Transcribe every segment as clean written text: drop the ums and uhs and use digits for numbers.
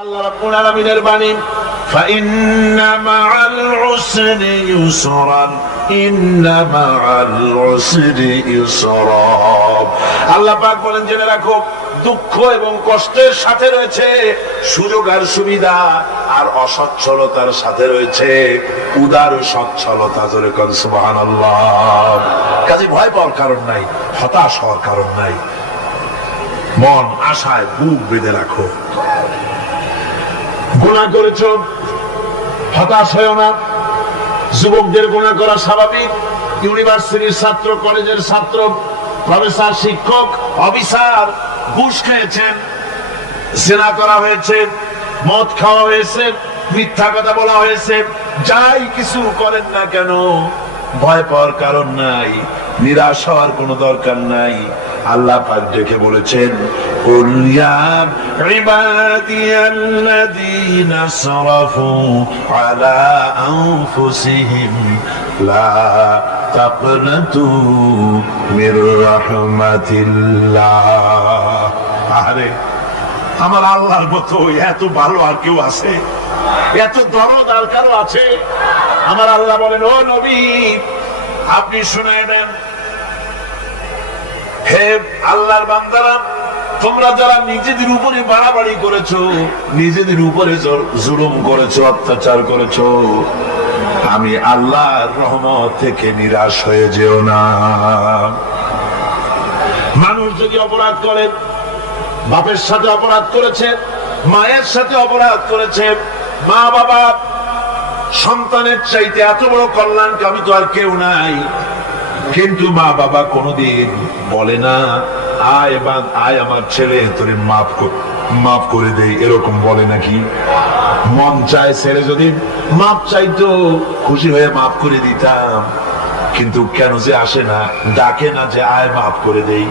আল্লাহ রাব্বুল আলামিনের বাণী ফাইন্না মাআল উসরি ইউসরান ইন্না মাআল উসরি ইউসরা। আল্লাহ পাক বলেন জেনে রাখো, দুঃখ এবং কষ্টের সাথে রয়েছে সুযোগ আর সুবিধা, আর অসচ্ছলতার সাথে রয়েছে উদার সচ্ছলতা। জোরে কোন সুবহানাল্লাহ। কাজে ভয় পাওয়ার কারণ নাই, হতাশ হওয়ার কারণ নাই। মন আশায় বুক বেঁধে রাখো। গুনাহ করেছো, হতাশ হয়েও না। যুবকদের গুনাহ করা স্বাভাবিক। ইউনিভার্সিটির ছাত্র, কলেজের ছাত্র, প্রফেসর, শিক্ষক, অফিসার ঘুষ খেয়েছেন, জিনা করা হয়েছে, মদ খাওয়া হয়েছে, মিথ্যা কথা বলা হয়েছে। যাই কিছু করেন না কেন, ভয় পাওয়ার কারণ নাই, নিরাশ হওয়ার কোনো দরকার নাই। আল্লাহ পাক দেখে বলেছেন, কুল ইয়া ইবাদিয়াল্লাযীনা আসরাফু আলা আনফুসিহিম লা তাকনাতু মির রাহমাতিল্লাহ। আরে আমার আল্লাহর মতো এত ভালো আর কেউ আছে? এত দরদ আর কারো আছে? আমার আল্লাহ বলেন, ও নবী আপনি শুনায় দেন, হে আল্লাহর বান্দারা, তোমরা যারা নিজেদের উপরে বাড়াবাড়ি করেছো, নিজেদের উপরে জুলুম করেছো, অত্যাচার করেছো, আমি আল্লাহর রহমত থেকে নিরাশ হয়ে যেও না। মানুষ যদি অপরাধ করে, বাপের সাথে অপরাধ করেছে, মায়ের সাথে অপরাধ করেছে, মা বাবা সন্তানের চাইতে এত বড় কল্যাণকামী তো আর কেউ নাই, কিন্তু মা বাবা কোনদিন বলে না আয় আমার ছেলে তোরে মাফ করে দেই, এরকম বলে নাকি? মন চায় ছেলে যদি মাফ চাইতো, খুশি হয়ে মাফ করে দিতাম, কিন্তু কেন যে আসে না, ডাকে না যে আয় মাফ করে দেই।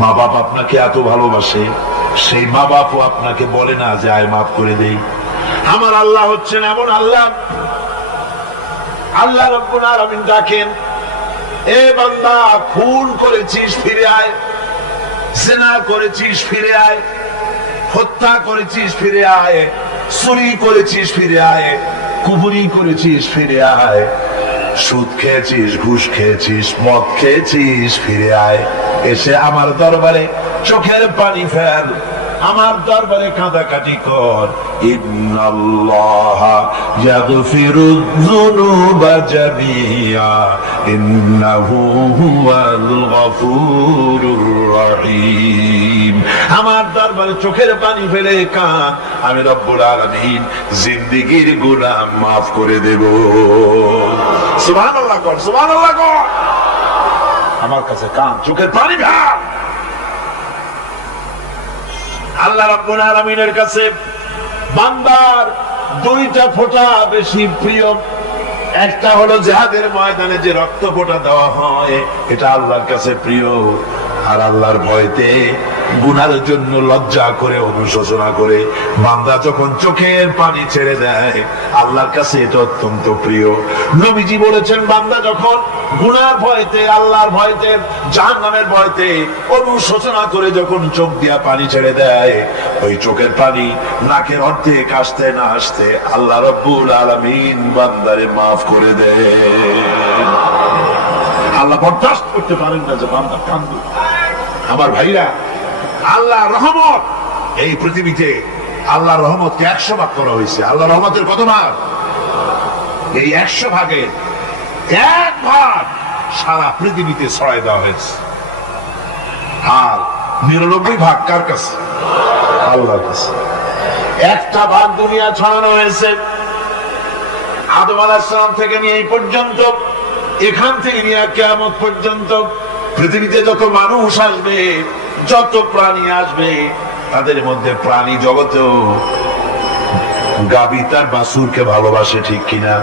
মা বাপ আপনাকে এত ভালোবাসে, সেই মা বাপও আপনাকে বলে না যে আয় মাফ করে দেই। আমার আল্লাহ হচ্ছেন এমন আল্লাহ, আল্লাহ রাব্বুল আলামিন ডাকেন, এ বান্দা খুন করেছিস ফিরে আয়, জিনা করেছিস ফিরে আয়, হত্যা করেছিস ফিরে আয়, চুরি করেছিস ফিরে আয়, কুফরি করেছিস ফিরে আয়, সুদ খেয়েছিস, ঘুষ খেয়েছিস, মদ খেয়েছিস ফিরে আয়, এসে আমার দরবারে চোখের পানি ফেল, আমার দরবারে কাঁদাকাটি কর। ইন্নাল্লাহা ইয়াগফিরুয যুনুবা জামিআ ইন্নাহু হুয়াল গফুরুর রহিম। আমার দরবারে চোখের পানি ফেলে কাঁদ, আমি রব্বুল আলামিন জিন্দেগীর গুনাহ মাফ করে দেব। সুবহানাল্লাহ কর, সুবহানাল্লাহ কর। আমার কাছে কাঁদ, চোখের পানি ফেল। আল্লাহ রাব্বুল আলামিনের কাছে বান্দার দুইটা ফোঁটা বেশি প্রিয়। একটা হলো জিহাদের ময়দানে যে রক্ত ফোঁটা দেওয়া হয়, এটা আল্লাহর কাছে প্রিয়। আর আল্লাহর ভয়তে গুনার জন্য লজ্জা করে, অনুশোচনা করে বান্দা যখন চোখের পানি ছেড়ে দেয়, আল্লাহর কাছে এটা অত্যন্ত প্রিয়। নবীজি বলেছেন, বান্দা যখন গুনার ভয়তে, আল্লাহর ভয়তে, জাহান্নামের ভয়তে অনুশোচনা করে যখন চোখ দিয়া পানি ছেড়ে দেয়, ওই চোখের পানি নাকের অর্ধেক আসতে না আসতে আল্লাহ রাব্বুল আলামিন বান্দারে মাফ করে দেয়। আল্লাহ বরদাস্ত করতে পারেন না যে বান্দা কান্দে। আমার ভাইরা, আল্লাহ রহমত, এই পৃথিবীতে আল্লাহ রহমতকে 100 ভাগ করা হয়েছে। আল্লাহ রহমতের কত ভাগ? এই 100 ভাগের 1 ভাগ সারা পৃথিবীতে ছড়াই দেওয়া হয়েছে। আর 99 ভাগ কার কাছে? আল্লাহর কাছে। একটা ভাগ দুনিয়া ছড়ানো হয়েছে আদম আলাইহিস সালাম থেকে নিয়ে এই পর্যন্ত, এখান থেকে নিয়ে কিয়ামত পর্যন্ত পৃথিবীতে যত মানুষ আসবে, যত প্রাণী আসবে, তাদের মধ্যে প্রাণী জগতেও গাভী তার বাছুরকে ভালোবাসে ঠিক কিনা,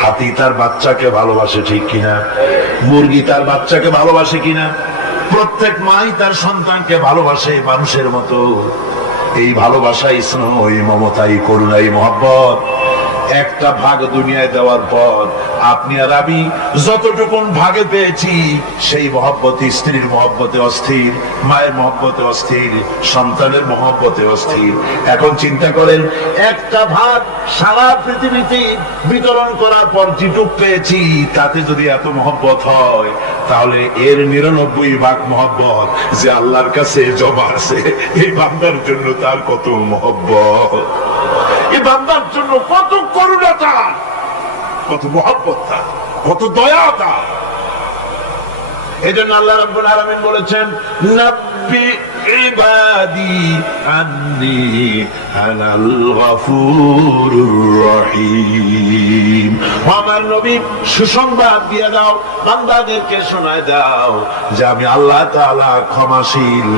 হাতি তার বাচ্চাকে ভালোবাসে ঠিক কিনা, মুরগি তার বাচ্চাকে ভালোবাসে কিনা, প্রত্যেক মাই তার সন্তানকে ভালোবাসে মানুষের মতো। এই ভালোবাসা, স্নেহ, এই মমতা, এই করুণা, এই মহব্বত একটা ভাগ দুনিয়ায় দেওয়ার পর আপনি আর আমি যতটুকুন ভাগে পেয়েছি সেই মহব্বতে, স্ত্রীর মহব্বতে অস্থির, মায়ের মহব্বতে অস্থির, সন্তানের মহব্বতে অস্থির। এখন চিন্তা করেন, একটা ভাগ সারা পৃথিবীতে বিতরণ করার পর যেটুক পেয়েছি তাতে যদি এত মহব্বত হয়, তাহলে এর 99 ভাগ মহব্বত যে আল্লাহর কাছে জমা আছে, এই বান্দার জন্য তার কত মহব্বত, এই বান্দার জন্য কত করুণা তার, কত মহব্বত তার, কত দয়া তার। এই জন্য আল্লাহ রাব্বুল আলামিন বলেছেন, নাব্বি ইবাদি আন্নি আনাল গফুরুর রহিম। আমার নবী সুসংবাদ দিয়ে দাও, বান্দাদেরকে শোনায় দাও যে আমি আল্লাহ তাআলা ক্ষমাশীল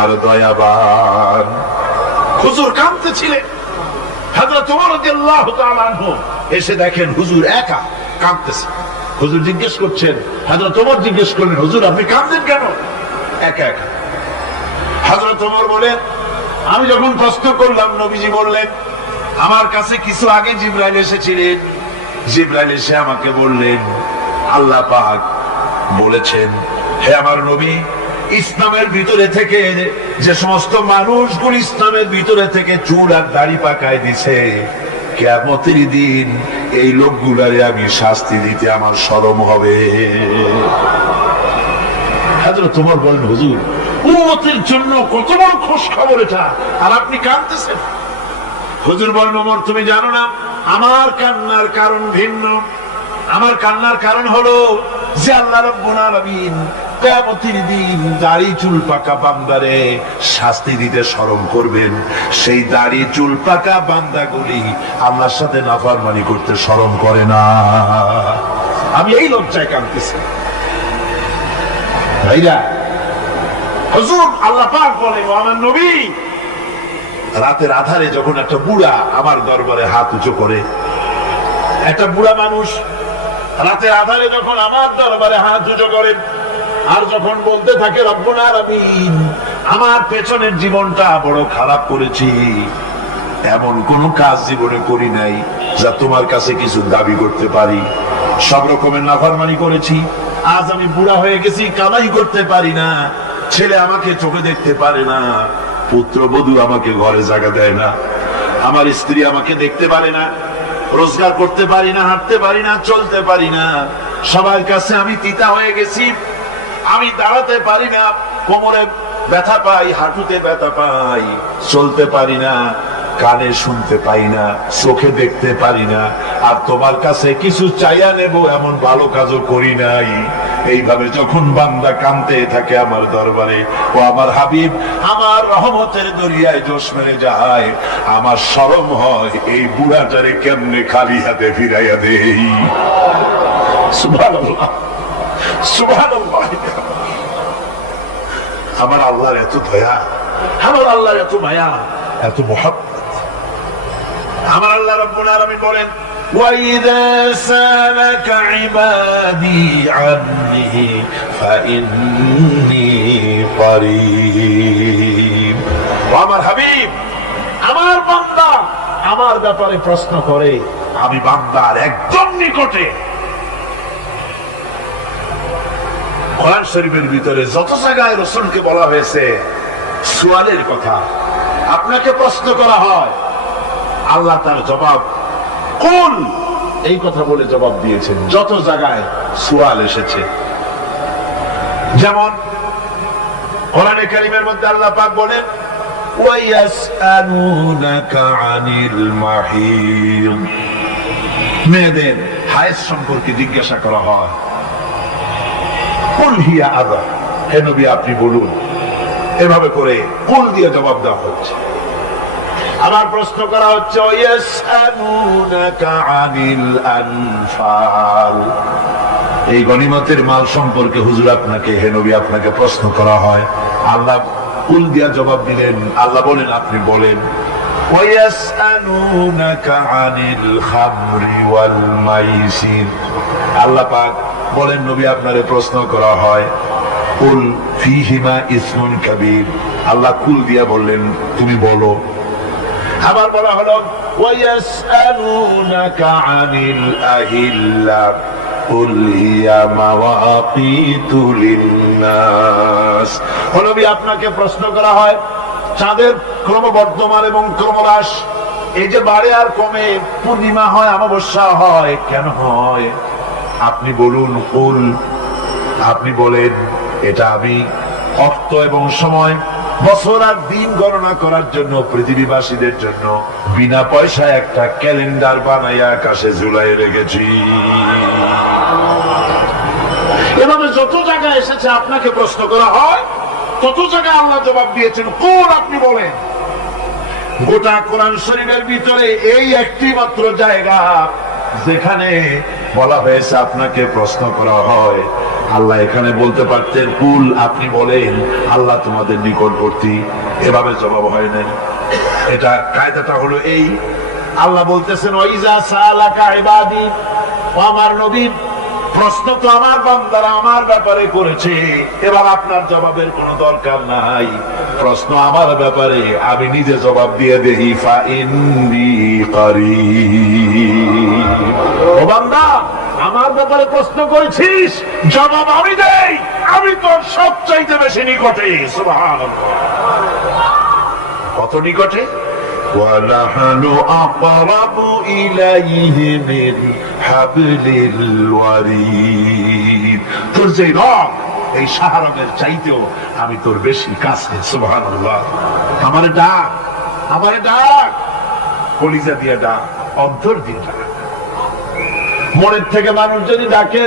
আর দয়াবান। হুজুর কাঁদতেছিলেন, হযরত ওমর রাদিয়াল্লাহু তাআলা আনহু এসে দেখেন হুজুর একা কাঁদতেছে। হুজুর জিজ্ঞেস করছেন, হযরত ওমর জিজ্ঞেস করলেন, হুজুর আপনি কাঁদছেন কেন একা একা? হযরত ওমর বলেন, আমি যখন প্রশ্ন করলাম নবীজি বললেন, আমার কাছে কিছু আগে জিবরাইল এসেছিলেন, জিবরাইল এসে আমাকে বললেন আল্লাহ পাক বলেছেন, হে আমার নবী, ইসলামের ভিতরে থেকে যে সমস্ত মানুষগুলো ইসলামের ভিতরে থেকে চুল আর দাড়ি পাকায় দিছে, কিয়ামতের দিন এই লোকগুলারে আমি শাস্তি দিতে আমার শরম হবে। হযরত ওমর বলেন, হুজুর উম্মতের জন্য কত বড় খুশ খবর এটা, আর আপনি কাঁদতেছেন। হুজুর বলেন, ওমর তুমি জানো না আমার কান্নার কারণ ভিন্ন। আমার কান্নার কারণ হলো যে আল্লাহ রাব্বুল আলামিন কিয়ামতের দিন দাড়ি চুল পাকা বান্দারে শাস্তি দিতে শরম করবেন। সেই দাড়ি চুল পাকা বান্দাগুলি আল্লাহর সাথে নাফরমানি করতে শরম করে না। আমি এই লজ্জায় কাঁদতেছি। ভাইরা, হুজুর আল্লাহ পাক বলে, আমার নবী, রাতের আধারে যখন একটা বুড়া আমার দরবারে হাত উঁচু করে, একটা বুড়া মানুষ রাতের আধারে যখন আমার দরবারে হাত উঁচু করে আর যখন বলতে থাকে, রব্বুল আলামিন আমার পেছনের জীবনটা বড় খারাপ করেছি, এমন কোন কাজ জীবনে করি নাই যা তোমার কাছে কিছু দাবি করতে পারি, সব রকমের নাফরমানি করেছি, আজ আমি বুড়া হয়ে গেছি, কামাই করতে পারি না, ছেলে আমাকে চোখে দেখতে পারে না, পুত্রবধূ আমাকে ঘরে জায়গা দেয় না, আমার স্ত্রী আমাকে দেখতে পারে না, রোজগার করতে পারি না, হাঁটতে পারি না, চলতে পারি না, সবার কাছে আমি তিতা হয়ে গেছি, আমি দাঁড়াতে পারি না, কোমরে ব্যথা পাই, হাঁটুতে ব্যথা পাই, চলতে পারি না, কানে শুনতে পাই না, চোখে দেখতে পারি না, আর তোমার কাছে কিছু চাইয়া নেব এমন ভালো কাজও করি নাই। এইভাবে যখন বান্দা কাঁদতে থাকে আমার দরবারে, ও আমার হাবিব আমার রহমতের দরিয়ায় জোশ মেরে যায়, আমার শরম হয় এই বুড়াটারে কেমনে খালি হাতে ফিরাইয়া দেই। সুবহানাল্লাহ, সুবহানাল্লাহ। আমার আল্লাহর এত দয়া, আমার আল্লাহর এত মায়া, এত মহব্বত। আমার আল্লাহ রাব্বুল আলামিন বলেন, وَإِذَا سَأَلَكَ عِبَادِي عَنِّي فَإِنِّي قَرِيبٌ। আমার হাবিব, আমার বান্দা আমার ব্যাপারে প্রশ্ন করে, আমি বান্দার একদম নিকটে। কোরআন শরীফের ভিতরে যত জায়গায় রাসূলকে বলা হয়েছে সুয়ালের কথা, আপনাকে প্রশ্ন করা হয়, আল্লাহ তার জবাব কুল এই কথা বলে জবাব দিয়েছেন। যত জায়গায় সুয়াল এসেছে, যেমন কোরআনে কারীমের মধ্যে আল্লাহ পাক বলেন, ওয়ায়াসআলুনাকা আনিল মাহিদ, মেয়েদের হায়েজ সম্পর্কে জিজ্ঞাসা করা হয়, কুল হিয়া আযা, হে নবী আপনি বলুন। এভাবে করে কুল দিয়ে জবাব দেওয়া হচ্ছে। আবার প্রশ্ন করা হচ্ছে, ইয়াসআলুনাকা আনিল আনফাল, এই গনিমতের মাল সম্পর্কে হুজুর আপনাকে, হে নবী আপনাকে প্রশ্ন করা হয়। আল্লাহ কুল দিয়া জবাব দিলেন, আল্লাহ বলেন আপনি বলেন। ওয়ায়াসআলুনাকা আনিল খামরি ওয়াল মাইসির, আল্লাহ পাক বলেন নবী আপনারে প্রশ্ন করা হয়, কুল ফীহিমা ইসমুন কাবীর, আল্লাহ কুল দিয়া বললেন তুমি বলো। আবার বলা হলো, ওয়ায়াসআলুনাকা আনিল আহিল্লা, কুল হিয়া মাওয়াকিতু লিন্নাস। ও নবী, আপনাকে প্রশ্ন করা হয় চাঁদের ক্রমবর্ধমান এবং ক্রমহ্রাস, এই যে বাড়ে আর কমে, পূর্ণিমা হয় অমাবস্যা হয়, কেন হয়? আপনি বলুন। কুল, আপনি বলেন, এটা আমি অর্থ এবং সময়, বছর আর দিন গণনা করার জন্য পৃথিবীবাসীদের জন্য বিনা পয়সায় একটা ক্যালেন্ডার বানাইয়া আকাশে ঝুলাই রেখেছি। এভাবে যত জায়গায় এসেছে আপনাকে প্রশ্ন করা হয়, তত জায়গায় আল্লাহ জবাব দিয়েছেন কোন, আপনি বলেন। গোটা কোরআন শরীফের ভিতরে এই একটি মাত্র জায়গা যেখানে বলা হয়েছে আপনাকে প্রশ্ন করা হয়। আল্লাহ এখানে বলতে পারতেন কুল, আপনি বলেন, আল্লাহ তোমাদের নিকটবর্তী, এভাবে জবাব হয় না। এটা কায়দাটা হলো এই, আল্লাহ বলতেছেন ওয়াইজা সালাকা ইবাদি, ও আমার নবী, প্রশ্ন তো আমার বান্দারা আমার ব্যাপারে করেছে, এবার আপনার জবাবের কোনো দরকার নাই। প্রশ্ন আমার ব্যাপারে, আমি নিজে জবাব দিয়ে দেই। ফা ইন্নী কারীব। ও বান্দা, আমার ব্যাপারে প্রশ্ন করেছিস, জবাব আমি দেই, আমি তোর সবচাইতে বেশি নিকটে। সুবহানাল্লাহ। কত নিকটে? وَنَحْنُ أَقْرَبُ إِلَيْهِ مِنْ حَبْلِ الْوَرِيدِ। তোর যে রগ, এই শাহরগের চাইতেও আমি তোর বেশি কাছে। সুবহানাল্লাহ। আমারে ডাক, আমারে ডাক, কলিজা দিয়ে ডাক, অন্তর দিয়ে ডাক। মনের থেকে মানুষ যদি ডাকে,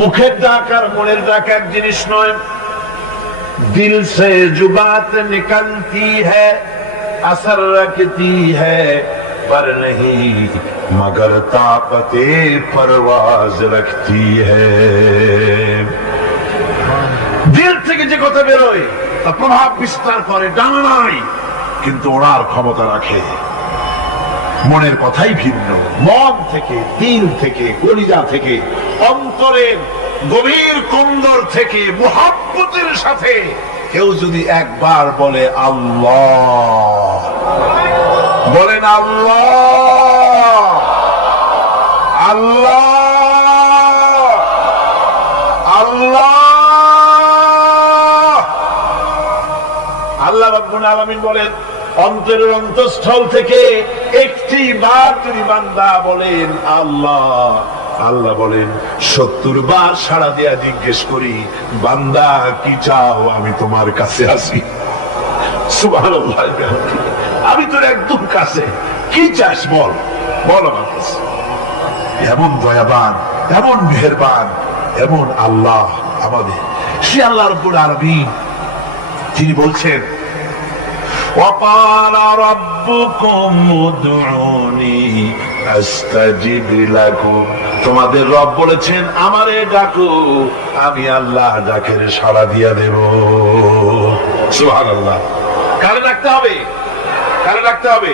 মুখের ডাক আর মনের ডাক এক জিনিস নয়। দিল সে জুবাত নিকলতি হ্যায়, असर रखती है पर नहीं मगर ताकते परवाज रखती है। দিল থেকে যে কথা বেরোয় তা প্রভাব বিস্তার করে, ডানা নাই কিন্তু ওড়ার ক্ষমতা রাখে। মনের কথাই ভিন্ন। মন থেকে, দিল থেকে, কলিজা থেকে, অন্তরের গভীর কন্দর থেকে মুহাব্বতের সাথে কেউ যদি একবার বলে আল্লাহ, বলেন আল্লাহ, আল্লাহ, আল্লাহ, আল্লাহ রাব্বুল আলামিন বলেন, অন্তরের অন্তঃস্থল থেকে একটি বার যদি বান্দা বলেন আল্লাহ, আল্লাহ বলেন 70 বার সাড়া দিয়া জিজ্ঞেস করি, বান্দা কি চাও, আমি তোমার কাছে আছি। সুবহানাল্লাহ। আমি তোর একদম কাছে, কি চাস বল, বল আমার কাছে। এমন দয়াবান, এমন মেহেরবান, এমন আল্লাহ আমাদের। সে আল্লাহ রাব্বুল আলামিন, তিনি বলছেন وَقَالَ رَبُّكُمْ ادْعُونِي أَسْتَجِبْ لَكُمْ। তোমাদের রব বলেছেন আমারে ডাকো, আমি আল্লাহ ডাকের সাড়া দিয়া দেব। সুবহানাল্লাহ। কারে ডাকতে হবে? কারে ডাকতে হবে?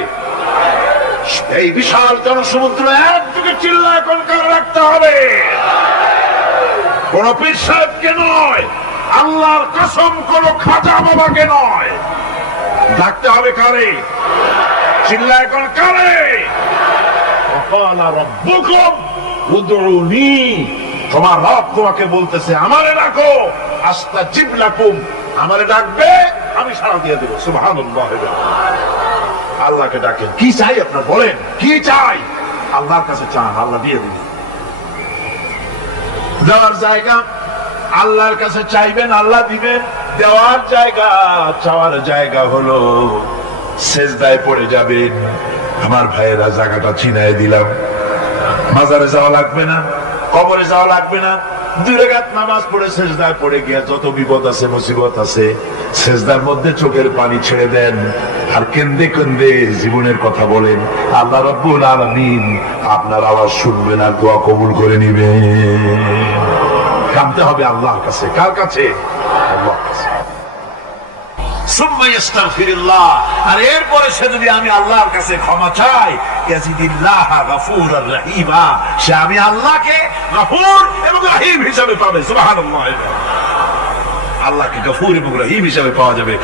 এই বিশাল জনসমুদ্র একদিকে চিল্লায় কোন কারে ডাকতে হবে? কোন পীর সাহেবকে নয়, আল্লাহর কসম কোন খাজা বাবাকে নয়, ডাকতে হবে কারে? চিল্লায় কোন কারে? وَقَالَ رَبُّكُمْ উদউনি, তোমার রব তোমাকে বলতেছে আমারে ডাকো, আস্তাজিব লাকুম, আমারে ডাকবে আমি সাড়া দিয়ে দেব। সুবহানাল্লাহ। আল্লাহকে ডাকেন, কি চাই আপনার বলেন, কি চাই? আল্লাহর কাছে চান, আল্লাহ দিয়ে দিবেন। দেওয়ার জায়গা আল্লাহর কাছে চাইবেন, আল্লাহ দিবেন। দেওয়ার জায়গা, চাওয়ার জায়গা হলো সেজদায় পড়ে যাবেন। আমার ভাইয়েরা, জায়গাটা চিনায় দিলাম। মাজারে যাওয়া লাগবে না, কবরে যাওয়া লাগবে না। 2 রাকাত নামাজ পড়ে সেজদায় পড়ে গিয়া যত বিপদ আছে, মুসিবত আছে, সেজদার মধ্যে চোখের পানি ছেড়ে দেন আর কেন্দে কেন্দে জীবনের কথা বলেন। আল্লাহ রাব্বুল আলামিন আপনার আওয়াজ শুনবেন আর দোয়া কবুল করে নিবেন। কাঁদতে হবে আল্লাহর কাছে। কার কাছে? আল্লাহর কাছে। সুম্মা ইস্তাগফিরুল্লাহ, আর এরপরে সে যদি আমি আল্লাহর কাছে ক্ষমা চাই, ইয়াজিদিল্লাহ গফুরার রহিমা, সে আমি আল্লাহকে গফুর এবং রহিম হিসাবে পাবে। সুবহানাল্লাহ। আল্লাহকে গফুর এবং রহিম হিসাবে পাওয়া যাবে।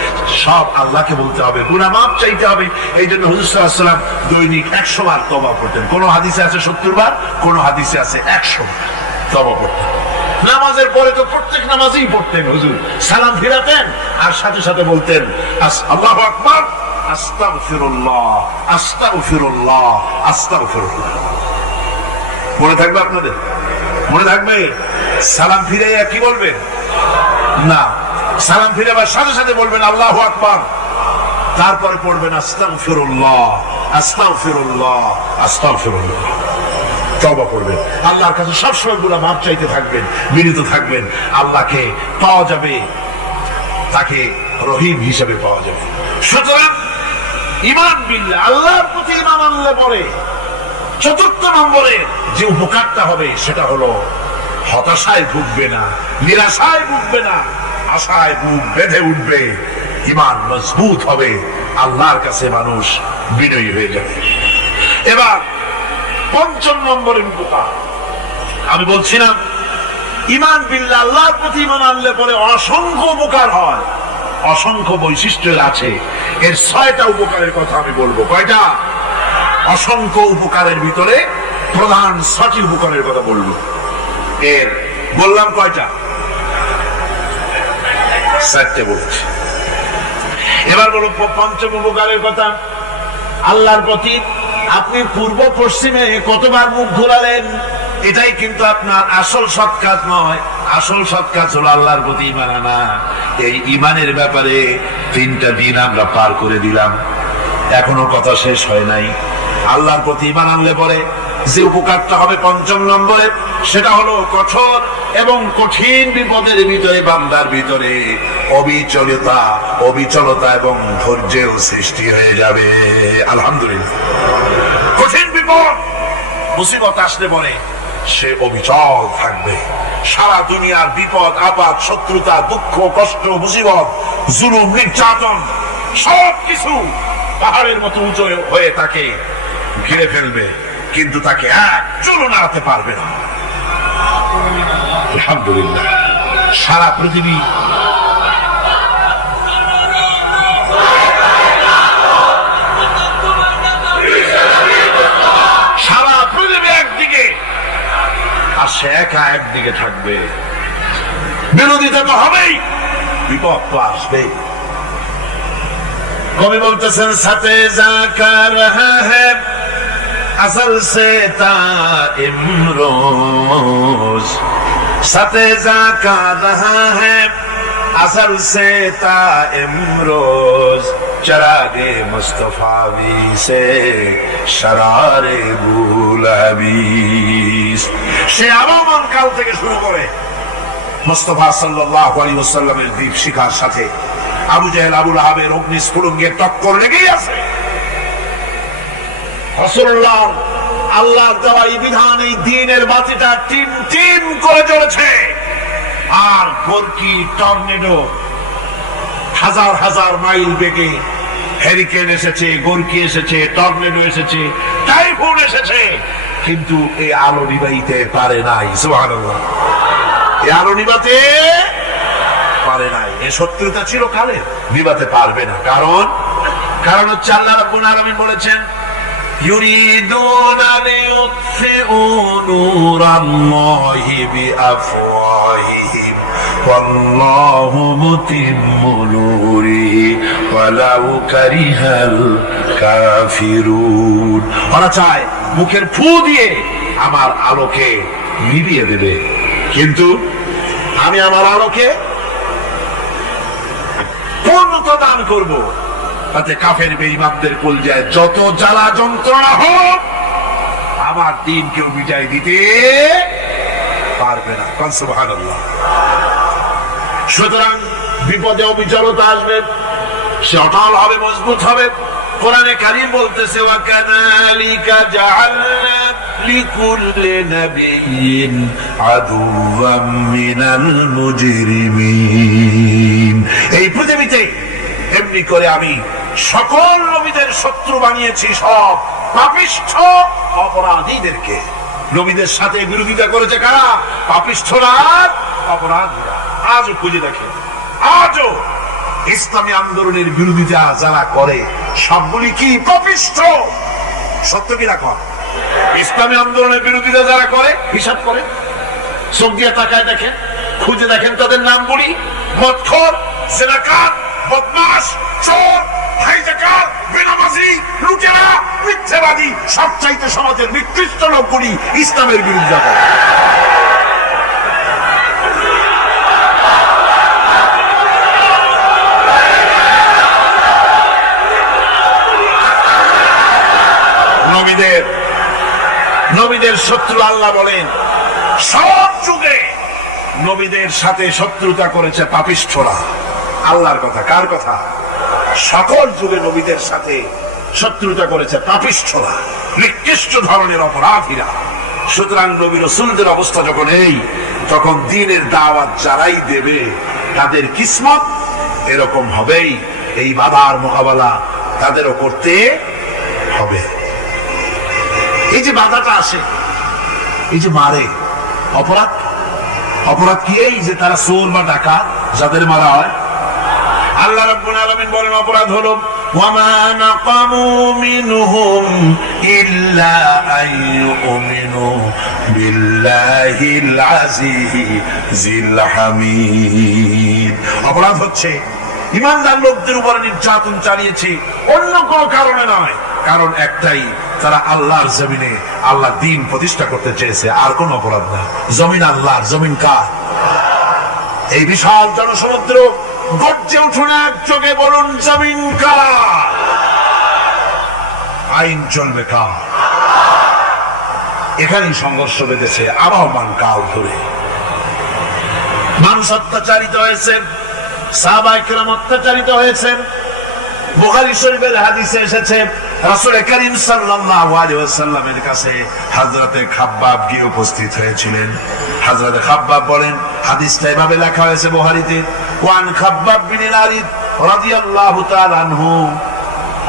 সব আল্লাহকে বলতে হবে, গুনাহ মাফ চাইতে হবে। এই জন্য হুজুর সাল্লাল্লাহু আলাইহি ওয়াসাল্লাম দৈনিক 100 বার তওবা করতেন। কোন হাদিসে আছে 70 বার, কোন হাদিসে আছে 100 বার তওবা করতেন। নামাজের পরে তো প্রত্যেক নামাজেই পড়তেন হুজুর, সালাম ফিরাতেন আর সাথে সাথে বলতেন আল্লাহু আকবার, আস্তাগফিরুল্লাহ, আস্তাগফিরুল্লাহ, আস্তাগফিরুল্লাহ। মনে থাকবে আপনাদের? মনে থাকবে? সালাম ফিরে কি বলবেন? না, সালাম ফিরে আবার সাথে সাথে বলবেন আল্লাহু আকবার, তারপরে পড়বেন আস্তাগফিরুল্লাহ, আস্তাগফিরুল্লাহ, আস্তাগফিরুল্লাহ। তওবা করবেন, আল্লাহর কাছে সবসময় গুনাহ মাফ চাইতে থাকবেন, বিনীত থাকবেন। আল্লাহকে পাওয়া যাবে, তাকে রহিম হিসেবে পাওয়া যাবে। সুতরাং ঈমান বিল্লাহ, আল্লাহর প্রতি ঈমান আনলে পরে চতুর্থ নম্বরে যে উপকারটা হবে সেটা হলো হতাশায় ভুগবে না, নিরাশায় ভুগবে না, আশায় বুক বেঁধে উঠবে, ঈমান মজবুত হবে, আল্লাহর কাছে মানুষ বিনয়ী হয়ে যাবে। এবার পঞ্চম নম্বরের উপকার আমি বলছিলাম, ঈমান বিল্লাহ, আল্লাহর প্রতি ঈমান আনলে পরে অসংখ্য উপকার হয়, অসংখ্য বৈশিষ্ট্য আছে। এর 6টা উপকারের কথা আমি বলবো। কয়টা? অসংখ্য উপকারের ভিতরে প্রধান 6টি উপকারের কথা বলবো। এর বললাম কয়টা? 4টে বলছি। এবার বলুন পঞ্চম উপকারের কথা। আল্লাহর প্রতি আপনি পূর্ব পশ্চিমে কতবার মুখ ঘোরালেন, এটাই কিন্তু আপনার আসল সৎ কাজ নয়। আসল সৎ কাজ হলো আল্লাহর প্রতি ঈমান আনা। এই ঈমানের ব্যাপারে 3টা দিন আমরা পার করে দিলাম, এখনো কথা শেষ হয় নাই। আল্লাহর প্রতি ঈমান আনলে পরে যে উপকারটা হবে পঞ্চম নম্বরে, সেটা হলো কঠোর এবং কঠিন বিপদের ভিতরে বান্দার ভিতরে অবিচলতা এবং ধৈর্যের সৃষ্টি হয়ে যাবে। আলহামদুলিল্লাহ। কঠিন বিপদ মুসিবত আসলে পরে সে অবিচল থাকবে। সারা দুনিয়ার বিপদ আপদ, শত্রুতা, দুঃখ, কষ্ট, মুসিবত, জুলুম, নির্যাতন সবকিছু পাহাড়ের মতো উঁচু হয়ে তাকে ঘিরে ফেলবে, কিন্তু তাকে এক চুলও নাড়াতে পারবে না। আলহামদুলিল্লাহ। সারা পৃথিবী একদিকে আর সে একা একদিকে থাকবে। বিরোধিতা তো হবেই, বিপদ তো আসবেই। কবি বলতেছেন, সাথে জাকা রহা হ্যায় আসল সে তা ইমরোজ, সাথে জাকা রহা হ্যায় আসল সে তা ইমরোজ, চরাগে মুস্তফাবি সে শরারে গুলাবিস। সে আগমন কাল থেকে শুরু করে মুস্তাফা সাল্লাল্লাহু আলাইহি ওয়াসাল্লামের দীপ শিখার সাথে আবু জাহেল, আবু লাহাবের অগ্নিস্ফুলিঙ্গের টক্কর লেগেই আছে। রাসূলুল্লাহ আল্লাহর দেওয়া এই বিধান, এই দ্বীনের বাতিটা টিম টিম করে জ্বলেছে। আর গর্কি, টর্নেডো, হাজার হাজার মাইল বেগে হ্যারিকেন এসেছে, গর্কি এসেছে, টর্নেডো এসেছে, টাইফুন এসেছে, কিন্তু এই আলো নিবাইতে পারে নাই। সুবহানাল্লাহ। এই আলো নিবাতে পারে নাই। এই শত্রুতা ছিল কালে, নিবাতে পারবে না। কারণ হচ্ছে আল্লাহ রাব্বুল আলামিন বলেছেন, ইউরিদুনা লিউতফিউ নূরাল্লাহি বিআফওয়াহিহিম ওয়াল্লাহু মুতিম্মু নূরিহি ওয়ালাউ কারিহাল কাফিরুন। ওরা চায় মুখের ফু দিয়ে আমার আলোকে নিভিয়ে দেবে, কিন্তু আমি আমার আলোকে পূর্ণতা দান করব, তাতে কাফের বেঈমানদের কলজায় যত জ্বালা যন্ত্রণা হোক আমার দ্বীন কেউ মিটাই দিতে পারবে না। সুবহানাল্লাহ। সুতরাং বিপদে অবিচলতা আসবে, সে অটল হবে, মজবুত হবে। কোরআনে কারীম বলতেছে, ওয়া কাযালিকা জাআলনা লিকুল্লি নাবিয়্যিন আদুওয়াম মিনাল মুজরিমিন। এই পৃথিবীতে এমনি করে আমি সকল নবীদের শত্রু বানিয়েছি, সব পাপিষ্ঠ অপরাধীদেরকে। নবীদের সাথে বিরোধিতা করেছে কারা? পাপিষ্ঠরা, অপরাধীরা। আজও খুঁজে দেখেন আজও ইসলামী আন্দোলনের বিরোধিতা যারা করে সবগুলি কি পাপিষ্ঠ? সত্য কিনা কর? ইসলামী আন্দোলনের বিরোধিতা যারা করে হিসাব করে, চোখ দিয়ে তাকায় দেখেন, খুঁজে দেখেন তাদের নামগুলি। মদখোর, জেনাকার, বদমাশ, চোর, হাইজাকার, বেনামাজি, লুটেরা, মিথ্যাবাদী, সবচাইতে সমাজের নিকৃষ্ট লোকগুলি ইসলামের বিরোধিতা করে। নবীদের শত্রু আল্লাহ বলেন সব যুগে নবীদের সাথে শত্রুতা করেছে পাপিষ্ঠরা। আল্লাহর কথা, কার কথা? সকল যুগে নবীদের সাথে শত্রুতা করেছে পাপিষ্ঠরা, নিকৃষ্ট ধরনের অপরাধীরা। সুতরাং নবী রাসূলদের অবস্থা যখন এই, তখন দ্বীনের দাওয়াত যারাই দেবে তাদের কিসমত এরকম হবেই। এই বাধার মোকাবেলা তাদেরও করতে হবে। এই যে বাধাটা আসে, এই যে মারে, অপরাধ কি? এই যে তারা চোর বা ডাকাত যাদের মারা হয়। আল্লাহ রাব্বুল আলামিন বলেন অপরাধ হলো ওয়ামা নাকামু মিনহুম ইল্লা আইয়ুমিনু বিল্লাহিল আজিজিল হামিদ। অপরাধ হচ্ছে ঈমানদার লোকদের উপর নির্যাতন চালিয়েছে, অন্য কোনো কারণে নয়। কারণ একটাই, তারা আল্লাহর জমিনে আল্লাহ দ্বীন প্রতিষ্ঠা করতে চেয়েছে, আর কোন অপরাধ না। জমিন আল্লাহর, জমিন কার? এই বিশাল জনসমুদ্র গর্জে উঠুন এক চোখে, বলুন জমিন কার? আইন চলবে কার? এখানেই সংঘর্ষ বেঁধেছে আবহমান কাল ধরে। মানুষ অত্যাচারিত হয়েছে, সাহাবায়ে কেরাম অত্যাচারিত হয়েছেন। বুখারী শরীফের হাদিসে এসেছে রাসূল করিম সাল্লাল্লাহু আলাইহি ওয়াসাল্লামের কাছে হযরতে খাব্বাব গিয়ে উপস্থিত হয়েছিলেন। হযরতে খাব্বাব বলেন, হাদিসটা এভাবে লেখা হয়েছে বুখারীতে, ওয়ান খাব্বাব বিন আরিদ রাদিয়াল্লাহু তাআলা আনহু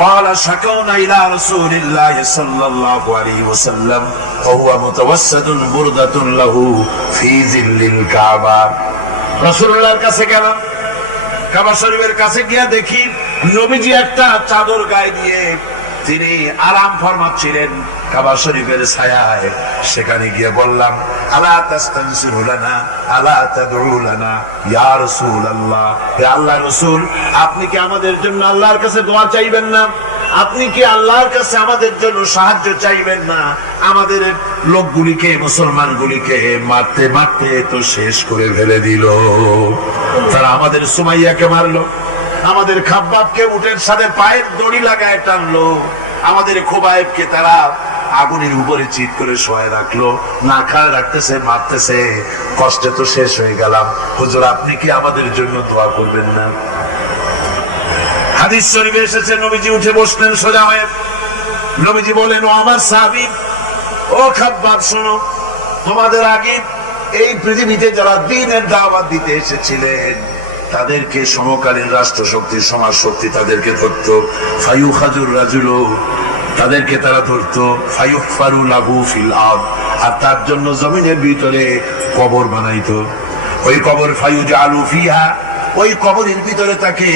قال شكونا إلى رسول الله صلى الله عليه وسلم وهو متوسد بردة له في ظل الكعبة। রাসূলুল্লাহর কাছে গেলাম, কাবা শরীফের কাছে গিয়ে দেখি নবীজি একটা চাদর গায়ে দিয়ে তিনি আরাম ফরমাচ্ছিলেন কাবা শরীফের ছায়ায়। সেখানে গিয়ে বললাম, আলা তাস্তানসিরু লানা আলা তাদউ লানা ইয়া রাসূলুল্লাহ, হে আল্লাহর রাসূল, আপনি কি আমাদের জন্য আল্লাহর কাছে দোয়া চাইবেন না? আপনি কি আল্লাহর কাছে আমাদের জন্য সাহায্য চাইবেন না? আমাদের লোকগুলিকে, মুসলমানগুলিকে মারতে মারতে তো শেষ করে ফেলে দিল। তারা আমাদের সুমাইয়াকে মারলো, আমাদের খাব্বাবকে উটের সাথে পায়ের দড়ি লাগায় টানলো, আমাদের খোবায়েবকে তারা আগুনের উপরে চিৎ করে শোয়ায় রাখলো, না খায় রাখতেছে, মারতেছে। কষ্টে তো শেষ হয়ে গেলাম, হুজুর আপনি কি আমাদের জন্য দোয়া করবেন না? হাদিস শরীফে এসেছে নবীজি উঠে বসলেন সোজা হয়ে। নবীজি বলেন, ও আমার সাহাবী, ও খাব্বাব শোনো, তোমাদের আগে এই পৃথিবীতে যারা দ্বীনের দাওয়াত দিতে এসেছিলেন তাদেরকে সমকালীন রাষ্ট্র শক্তি, সমাজ শক্তি তাদেরকে ধরত। ফায়ুখাজুর রাজুলু, তাদেরকে তারা ধরত। ফায়ুহফারু লাহু ফিল আরদ, আর তার জন্য জমিনের ভিতরে কবর বানাইতো। ওই কবর ফায়ুজালু ফিহা, ওই কবরের ভিতরে তাকে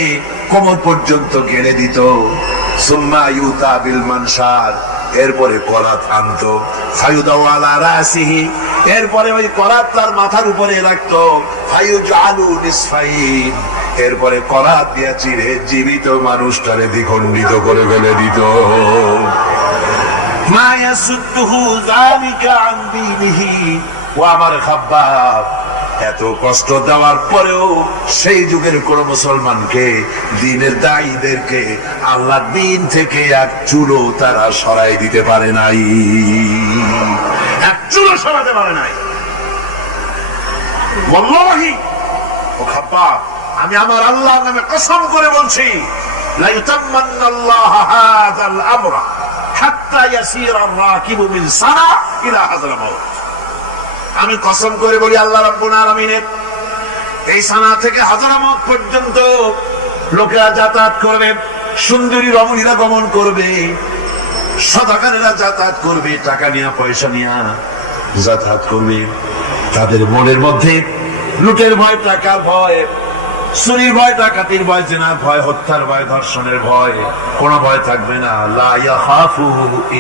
কোমর পর্যন্ত গেড়ে দিত। সুম্মা ইউতা বিল মানশার, এরপরে করাত আনতো। ফায়ুদাউ আলা রাসিহি, এরপরে ওই করাত তার মাথার উপরে রাখতো। ফায়ুজালু নিসফাইন, এরপরে করাত দিয়া চিরে জীবিত মানুষটারে দ্বিখণ্ডিত করে ফেলে দিত। মা ইয়াসুদ্দুহু যালিকা আন দীনিহি, ও আমার খাব্বাব, এত কষ্ট দেওয়ার পরেও সেই যুগের কোন মুসলমানকে, দ্বীনের দায়ীদেরকে আল্লাহর দ্বীন থেকে এক চুলো তারা সরাই দিতে পারে নাই, এক চুলো সরাতে পারে নাই। ওয়াল্লাহি, ও খাব্বাব, আমি আমার আল্লাহর নামে কসম করে বলছি, লা ইউতাম্মান্নাল্লাহু হাযাল আমরা হাত্তা ইয়াসীরা আর-রাকিবু মিন সানা ইলা হাযরামাউত। আমি কসম করে বলি, আল্লাহ রাব্বুল আলামিনের এই সানা থেকে হাযরামাউত পর্যন্ত লোকেরা যাতায়াত করবে, সুন্দরী রমণীরা গমন করবে, সদাকারেরা যাতায়াত করবে, টাকা নিয়ে পয়সা নিয়ে যাতায়াত করবে। তাদের মনের মধ্যে লুটের ভয়, টাকার ভয়, চুরির ভয়, ডাকাতির ভয়, জেনার ভয়, হত্যার ভয়, ধর্ষণের ভয়, কোনো ভয় থাকবে না। লা ইয়াখাফু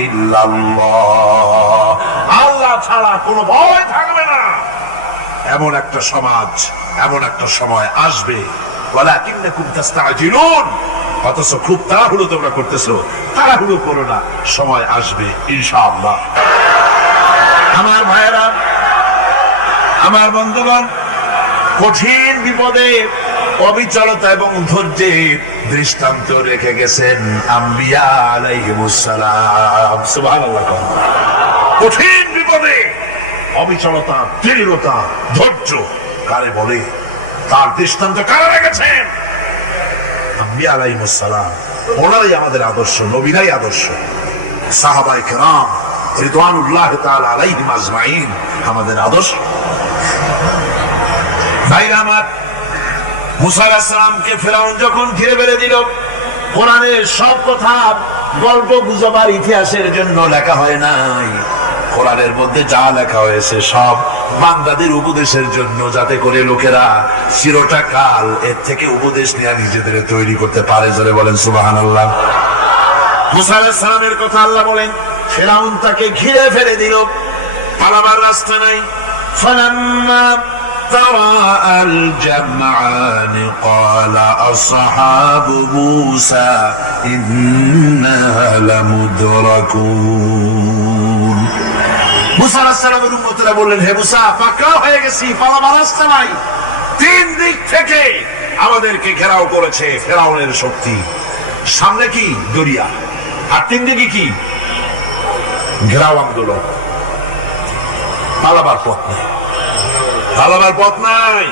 ইল্লাল্লাহ, আল্লাহ ছাড়া কোনো ভয় থাকবে না। এমন একটা সমাজ, এমন একটা সময় আসবে। ওয়ালাকিন্নাকুম তাস্তাজিলুন, অথচ খুব তাড়াহুড়ো তোমরা করতেছো। তাড়াহুড়ো করো না, সময় আসবে ইনশাআল্লাহ। আমার ভাইয়েরা, আমার বন্ধুগণ, কঠিন বিপদে অবিচলতা এবং ধৈর্যের দৃষ্টান্ত রেখে গেছেন আম্বিয়া আলাইহিমুস সালাম। সুবহানাল্লাহ। কঠিন বিপদে অবিচলতা, দৃঢ়তা, ধৈর্য কারে বলে, তার দৃষ্টান্ত কারা রেখেছেন? আম্বিয়া আলাইহিমুস সালাম। ওনারাই আমাদের আদর্শ, নবীরাই আদর্শ। সাহাবায়ে কেরাম রিদওয়ানুল্লাহ তাআলা আলাইহিম আজমাইন আমাদের আদর্শ। ভাইরা আমার, মুসা আলাইহিস সালামকে ফিরআউন যখন ঘিরে ফেলে দিল, কোরআনের সব কথা গল্প গুজব আর ইতিহাসের জন্য লেখা হয় নাই। কোরআনের মধ্যে যা লেখা হয়েছে সব বান্দাদের উপদেশের জন্য, যাতে করে লোকেরা চিরটা কাল এর থেকে উপদেশ নিয়ে নিজেদের তৈরি করতে পারে। জোরে বলেন সুবহানাল্লাহ। মুসা আলাইহিস সালামের কথা আল্লাহ বলেন, ফিরআউন তাকে ঘিরে ফেলে দিল, পালাবার রাস্তা নাই। ফালাম্মা تراءى الجمعان قال أصحاب موسى إنا لمدركون। মুসা আলাইহিস সালামের উম্মতরা বললেন, হে মুসা, পাকড়াও হয়ে গেছি, পালাবার রাস্তা নাই। তিন দিক থেকে আমাদেরকে ঘেরাও করেছে ফিরআউনের শক্তি। সামনে কি? দরিয়া, আর তিন দিকে কি? ঘেরাও আন্দোলন। পালাবার পথ নেই, পালাবার পথ নাই।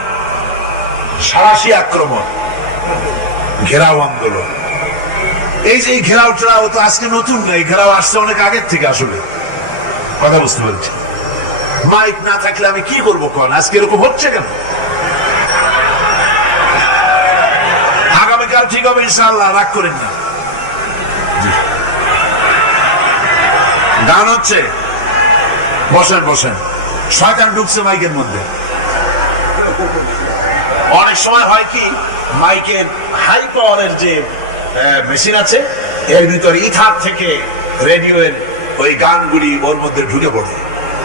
সারাশি আক্রমণ, ঘেরাও আন্দোলন। এই যে ঘেরাওটা ও তো আজকে নতুন না, এই ঘেরাও আসছে অনেক আগের থেকে। আসলে কথা বুঝতে পারছি। মাইক না থাকলে আমি কি করবো কোন? আজকে এরকম হচ্ছে কেন? আগামীকাল ঠিক হবে ইনশাআল্লাহ, রাগ করেন না। গান হচ্ছে, বসেন বসেন। শয়তান ঢুকছে মাইকের মধ্যে। অনেক সময় হয় কি, মাইকের হাই পাওয়ারের যে মেশিন আছে, এর ভিতরে ইথার থেকে রেডিওর ওই গানগুলি ওর মধ্যে ঢুকে পড়ে।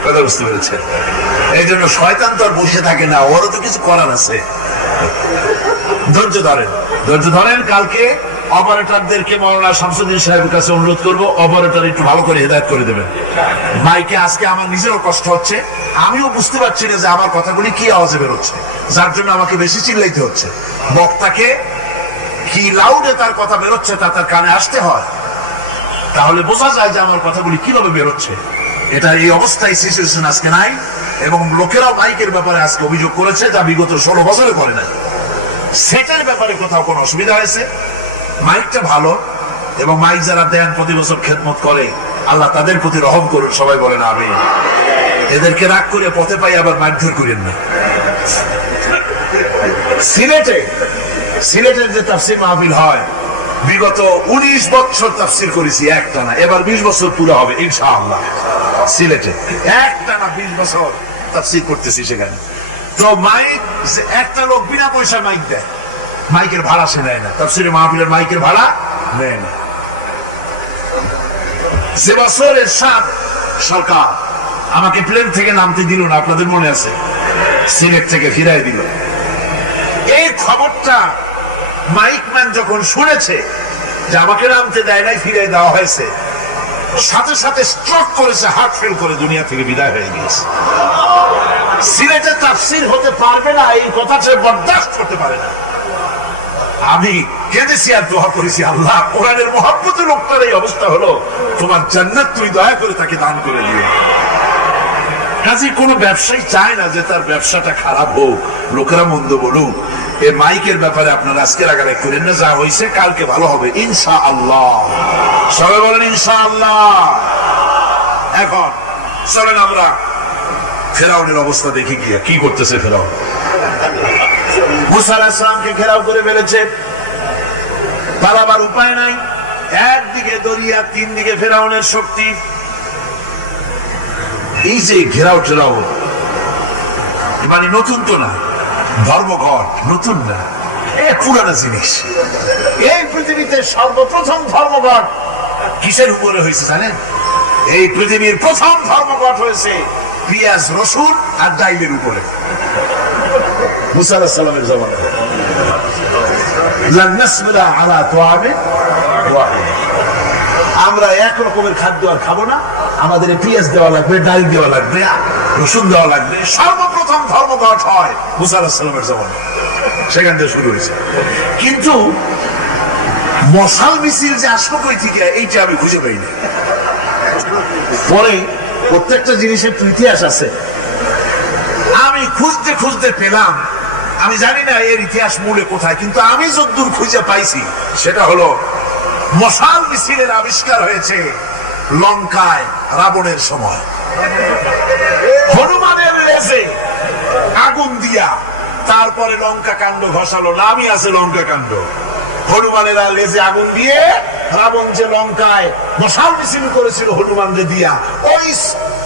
কথা বুঝতে পেরেছেন? এই জন্য শয়তান তো আর বসে থাকে না, ওরও তো কিছু করার আছে। ধৈর্য ধরেন, ধৈর্য ধরেন। কালকে অপারেটরদেরকে মাওলানা শামসুদ্দিন সাহেবের কাছে অনুরোধ করবো, অপারেটর একটু ভালো করে হেদায়েত করে দেবেন মাইকে। আজকে আমার নিজেরও কষ্ট হচ্ছে, আমিও বুঝতে পারছি না যে আমার কথাগুলি কি আওয়াজে বেরোচ্ছে, যার জন্য আমাকে বেশি চিল্লাইতে হচ্ছে। বক্তাকে কি লাউডে তার কথা বেরোচ্ছে তা তার কানে আসতে হয়, তাহলে বোঝা যায় যে আমার কথাগুলি কিভাবে বেরোচ্ছে। এটা এই অবস্থায় সিচুয়েশন আজকে নাই, এবং লোকেরাও মাইকের ব্যাপারে আজকে অভিযোগ করেছে, যা বিগত 16 বছরে করে নাই। সেটের ব্যাপারে কোথাও কোনো অসুবিধা হয়েছে? মাইকটা ভালো, এবং মাইক যারা দেন প্রতি বছর খেদমত করে, আল্লাহ তাদের প্রতি রহম করুন। সবাই বলেন আমিন। এদেরকে রাগ করে পথে পাই আবার মারধর করেন না। সিলেটের যে তাফসীর মাহফিল হয়, বিগত 19 বছর তাফসীর করেছি একটানা, এবার 20 বছর পুরো হবে ইনশাআল্লাহ। সিলেটে একটানা 20 বছর তাফসীর করতেছি সেখানে। তো মাইক, একটা লোক বিনা পয়সা মাইক দেয়, মাইকের ভাড়া সে নেয় না। তাফসীরের মাহফিলের মাইকের ভাড়া নেয় না। সে বছর এরশাদ সরকার আমাকে প্লেন থেকে নামতে দিল না, আপনাদের মনে আছে? সিলেট থেকে ফিরাই দিল। এই খবরটা মাইকম্যান যখন শুনেছে যে আমাকে নামতে দেয় নাই, ফিরাই দেওয়া হয়েছে, সাথে সাথে স্ট্রোক করেছে, হার্ট ফেল করে দুনিয়া থেকে বিদায় হয়ে গিয়েছে। সিলেটে তাফসীর হতে পারবে না, এই কথা সে বরদাস্ত করতে পারে না। আমি কেঁদেছি আর দোয়া করেছি, আল্লাহ, কোরআনের মহব্বতের লোকটার এই অবস্থা হলো, তোমার জান্নাত তুই দয়া করে তাকে দান করে দিও। কাজে কোনো ব্যবসায়ী চায় না যে তার ব্যবসাটা খারাপ হোক, লোকেরা মন্দ বলুক। এই মাইকের ব্যাপারে আপনারা আজকে রাগারাগ করেন না, যা হয়েছে কালকে ভালো হবে ইনশাআল্লাহ। সবাই বলেন ইনশাআল্লাহ। এখন চলেন আমরা ফেরাউনের অবস্থা দেখি গিয়ে কি করতেছে ফেরাউন। মুসা আলাইহিস সালামকে ঘেরাও করে ফেলেছে, পালাবার উপায় নাই। একদিকে দরিয়া, তিন দিকে ফেরাউনের শক্তি। এই যে ঘেরাও টেরাও মানে নতুন তো না, ধর্মঘট নতুন না, পুরানো জিনিস। এই পৃথিবীতে সর্বপ্রথম ধর্মঘট কিসের উপরে হয়েছে জানেন? এই পৃথিবীর প্রথম ধর্মঘট হয়েছে পেঁয়াজ, রসুন আর ডাইলের উপরে। মুসা আলাইহিস সালামের জমানায় লান নাসবিরা আলা তুআমিন ওয়াহিদ, আমরা এক রকমের খাদ্য আর খাবো না, আমাদের পেঁয়াজ দেওয়া লাগবে, ডাল দেওয়া লাগবে, রসুন দেওয়া লাগবে। সর্বপ্রথম ধর্মঘট হয় মুসা আলাইহিস সালামের জমানায়, সেখান থেকে শুরু হয়েছে। কিন্তু মশাল মিছিল যে আসলো কই থেকে, এইটা আমি খুঁজে পাইনি। পরে প্রত্যেকটা জিনিসের ইতিহাস আছে, আমি খুঁজতে খুঁজতে পেলাম। আমি জানি না এর ইতিহাস মূলে কোথায়, কিন্তু আমি যতদূর খুঁজে পাইছি সেটা হলো মশাল মিছিলের আবিষ্কার হয়েছে লঙ্কায় রাবণের সময়। হনুমানের লেজে আগুন দিয়া তারপরে লঙ্কা কাণ্ড ঘষালো, নামই আছে লঙ্কা কাণ্ড। হনুমানেরা লেজে আগুন দিয়ে রাবণ যে লঙ্কায় মশাল মিছিল করেছিল হনুমানকে দিয়া, ওই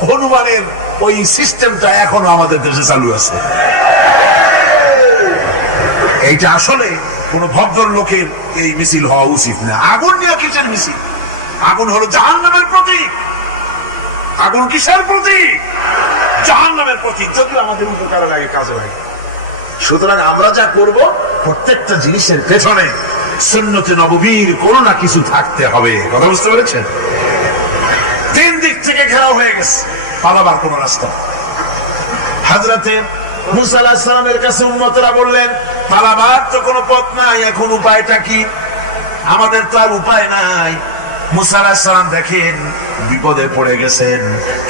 হনুমানের ওই সিস্টেমটা এখনো আমাদের দেশে চালু আছে। এইটা আসলে কোন ভদ্র লোকের এই মিছিল হওয়া উচিত না। আগুন নিয়ে কিসের মিছিল? আগুন হলো জাহান্নামের প্রতীক। আগুন কিসের প্রতীক? জাহান্নামের প্রতীক। যদিও আমাদের উপকারে লাগে, কাজে লাগে। সুতরাং আমরা যা করব প্রত্যেকটা জিনিসের পেছনে সুন্নতে নববীর কোনো না কিছু থাকতে হবে। কথা বুঝতে পেরেছেন? তিন দিক থেকে ঘেরাও হয়ে গেছে, পালাবার কোন রাস্তা। হযরতে মুসা আলাইহিস সালামের কাছে উম্মতরা বললেন, পালাবার তো কোনো পথ নাই, এখন উপায়টা কি? আমাদের তো আর উপায় নাই। মুসা আলাইহিস সালাম দেখেন বিপদে পড়ে গেছেন,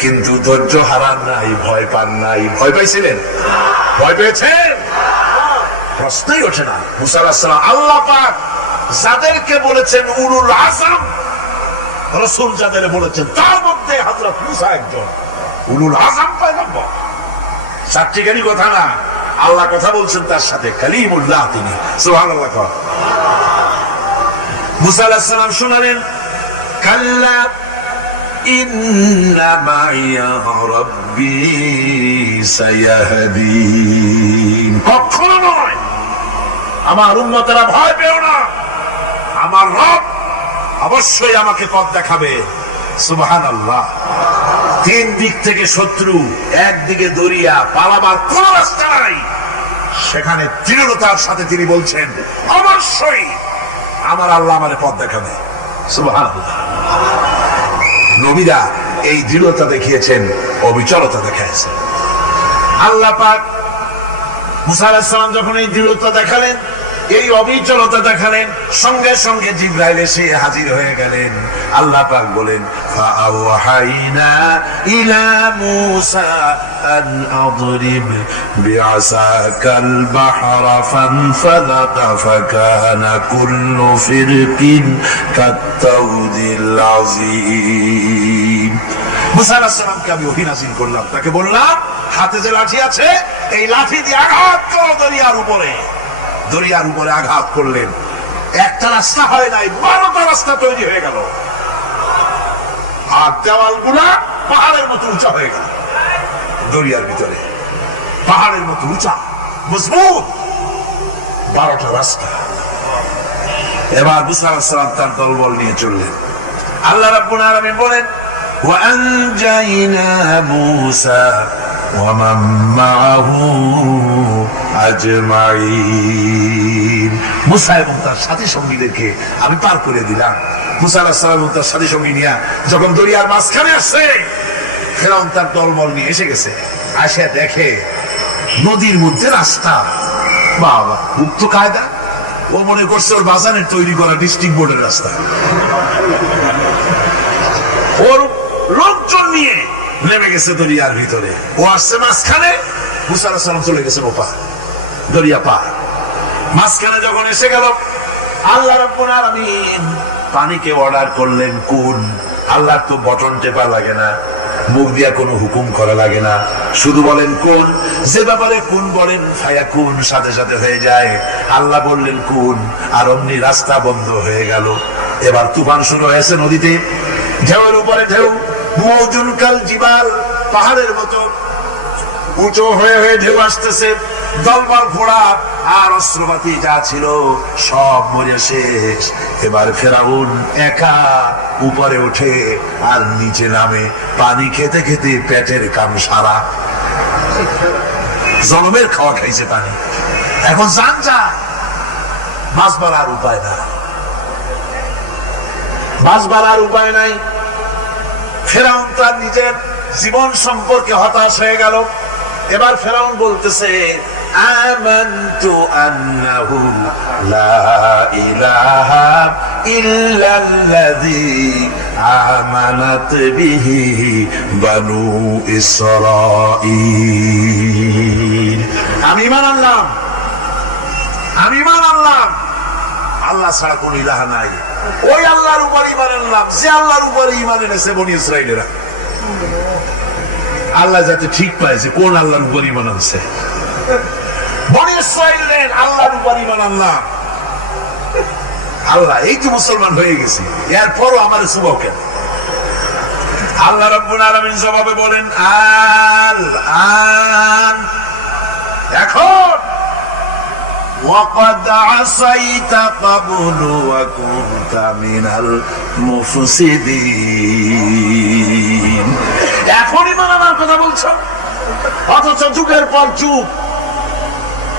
কিন্তু ধৈর্য হারান নাই, ভয় পান নাই। ভয় পাইছিলেন? ভয় পেয়েছেন? প্রশ্নই ওঠে না। মুসা আলাইহিস সালাম আল্লাহ পাক যাদেরকে বলেছেন উলুল আযম রাসূল, যাদের বলেছেন তার মধ্যে হযরত মুসা একজন উলুল আযম পয়গম্বর। চারটিখানি কথা না, আল্লাহ কথা বলছেন তার সাথে, কালিমুল্লাহ তিনি। সুবহানাল্লাহ। মুসা আলাইহিস সালাম শুনালেন, কাল্লা ইন্না মাইয়া রাব্বি সায়াহদিন। কখনো নয়, আমার উম্মতেরা ভয় পেও না, আমার রব অবশ্যই আমাকে পথ দেখাবে। সুবহানাল্লাহ। তিন দিক থেকে শত্রু, একদিকে দরিয়া, পালাবার কোন রাস্তা নাই। সেখানে দৃঢ়তার সাথে তিনি বলছেন, অবশ্যই আমার আল্লাহ আমাদের পথ দেখাবে। সুবহানাল্লাহ। নবীরা এই দৃঢ়তা দেখিয়েছেন, অবিচলতা দেখাইছেন। আল্লাহ পাক মুসা আলাইহিস সালাম যখন এই দৃঢ়তা দেখালেন, এই অবিচলতা দেখালেন, সঙ্গে সঙ্গে জিবরাইল এসে হাজির হয়ে গেলেন। আল্লাহ পাক বলেন, ফাআওহাইনা ইলা মূসা আন আদরিব বিআসাকাল বাহরা ফানফালাকা ফাকানা কুল্লু ফিরকিন কাত্তাউদিল আযীম। মুসা আলাইহিস সালামকে আমি ওহী নাযিল করলাম, তাকে বললাম হাতে যে লাঠি আছে এই লাঠি দিয়ে আঘাত করো দরিয়ার উপরে। দরিয়ার উপরে আঘাত করলেন, একটা রাস্তা হয় নাই, 12টা রাস্তা তৈরি হয়ে গেল। আর দেওয়ালগুলা পাহাড়ের মতো উঁচা হয়ে গেল। দরিয়ার ভিতরে পাহাড়ের মতো উঁচা মজবুত 12টা রাস্তা। এবার মুসা আলাইহিস সালাম তার দলবল নিয়ে চললেন। আল্লাহ রাব্বুল আলামিন বলেন, ওয়া আনজাইনা মূসা ওয়া মান মাআহু আজমাইন। মুসা এবং তার সাথী সঙ্গীদেরকে আমি পার করে দিলাম। মুসা আলাইহিস সালাম এবং তার সাথী সঙ্গী নিয়ে যখন দরিয়ার মাঝখানে আসছে, ফেরাউন তার দলবল নিয়ে এসে গেছে। আসে দেখে নদীর মধ্যে রাস্তা। বাবা, মুক্ত কায়দা। ও মনে করছে ওর বাজারের তৈরি করা ডিস্ট্রিক্ট বোর্ডের রাস্তা। ওর লোকজন নিয়ে নেমে গেছে দরিয়ার ভিতরে। ও আসছে মাঝখানে, মুসা আলাইহিস সালাম চলে গেছেন ওপার, দরিয়া পার। মাঝখানে যখন এসে গেল, আল্লাহ রাব্বুল আলামিন পানিকে অর্ডার করলেন কোন। আল্লাহর তো বটন টেপা লাগে না, মুখ দিয়া কোনো হুকুম করা লাগে না, শুধু বলেন কোন। যে ব্যাপারে কোন বলেন ফায়াকুন, সাথে সাথে হয়ে যায়। আল্লাহ বললেন কোন, আর অমনি রাস্তা বন্ধ হয়ে গেল। এবার তুফান শুরু হয়েছে নদীতে, ঢেউয়ের উপরে ঢেউ, মওজুন কাল জিবাল, পাহাড়ের মতো উঁচু হয়ে হয়ে ঢেউ আসতেছে। দলবল ঘোড়া আর অস্ত্রপাতি যা ছিল সব মরে শেষ। এবার ফেরাউন একা উপরে ওঠে আর নিচে নামে, পানি খেতে খেতে পেটের কাম সারা, জনমের খাওয়া খাইছে পানি। এখন জান যা, বাঁচবার আর উপায় নাই, বাঁচবার আর উপায় নাই। ফেরাউন তার নিজের জীবন সম্পর্কে হতাশ হয়ে গেল। এবার ফেরাউন বলতেছে, আমানতু আন্নাহু লা ইলাহা ইল্লাল্লাযী আমানাত বিহি বানু ইসরাঈল। আমি ঈমান আনলাম, আমি ঈমান আনলাম আল্লাহ ছাড়া কোন ইলাহ নাই। ওই আল্লাহর উপর ঈমান আনলাম যে আল্লাহর উপরে ঈমান এনেছে বনি ইসরাঈলেরা। আল্লাহ যাতে ঠিক পায় যে কোন আল্লাহর উপর ঈমান আনছে। বনি ইসরাঈলের আল্লাহর উপর ঈমান আনলাম। আল্লাহ এই তো মুসলমান হয়ে গেছি, এরপরও আমার সুবাও কেন? আল্লাহ রাব্বুল আলামিন জবাবে বলেন, আল আন, এখন وقد عصيت قبل وكنت من المفسدين। এখনই মানার কথা বলছো, অথচ যুগের পর যুগ,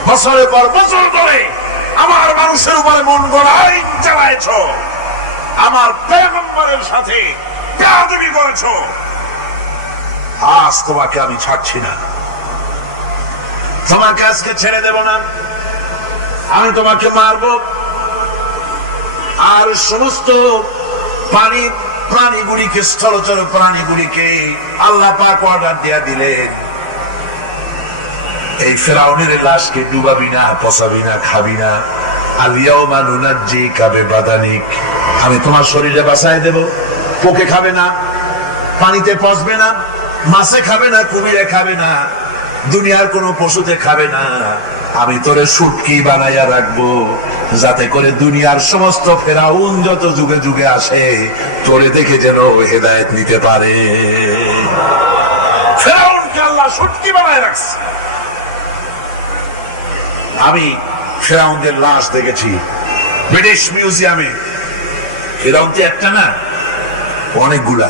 বছরের পর বছর ধরে আমার মানুষের উপরে মন গড়া আইন চালাইছ, আমার পয়গম্বরের সাথে বেয়াদবি করেছ। আজ তোমাকে আমি ছাড়ছি না, তোমাকে আজকে ছেড়ে দেব না, আমি তোমাকে মারব। আর সমস্ত প্রাণীগুলিকে, স্থলচর প্রাণীগুলিকে আল্লাহ পাক অর্ডার দেয়া দিলেন, এই ফেরাউনের লাশকে ডুবাবি না, পচাবি না, খাবি না। আলিয়াউমা নুনাজ্জিকা বিবাদানিক, আমি তোমার শরীরে বাঁচায় দেব। পোকে খাবে না, পানিতে পচবে না, মাছে খাবে না, কুমিরে খাবে না, দুনিয়ার কোনো পশুতে খাবে না। আমি তোরে শুটকি বানাইয়া রাখবো, যাতে করে দুনিয়ার সমস্ত ফেরাউন যত যুগে যুগে আসে তোরে দেখে যেন হেদায়েত নিতে পারে। ফেরাউনকে আল্লাহ শুটকি বানায় রাখছে। আমি ফেরাউনদের লাশ দেখেছি ব্রিটিশ মিউজিয়ামে। ফেরাউন তো একটা না, অনেকগুলা।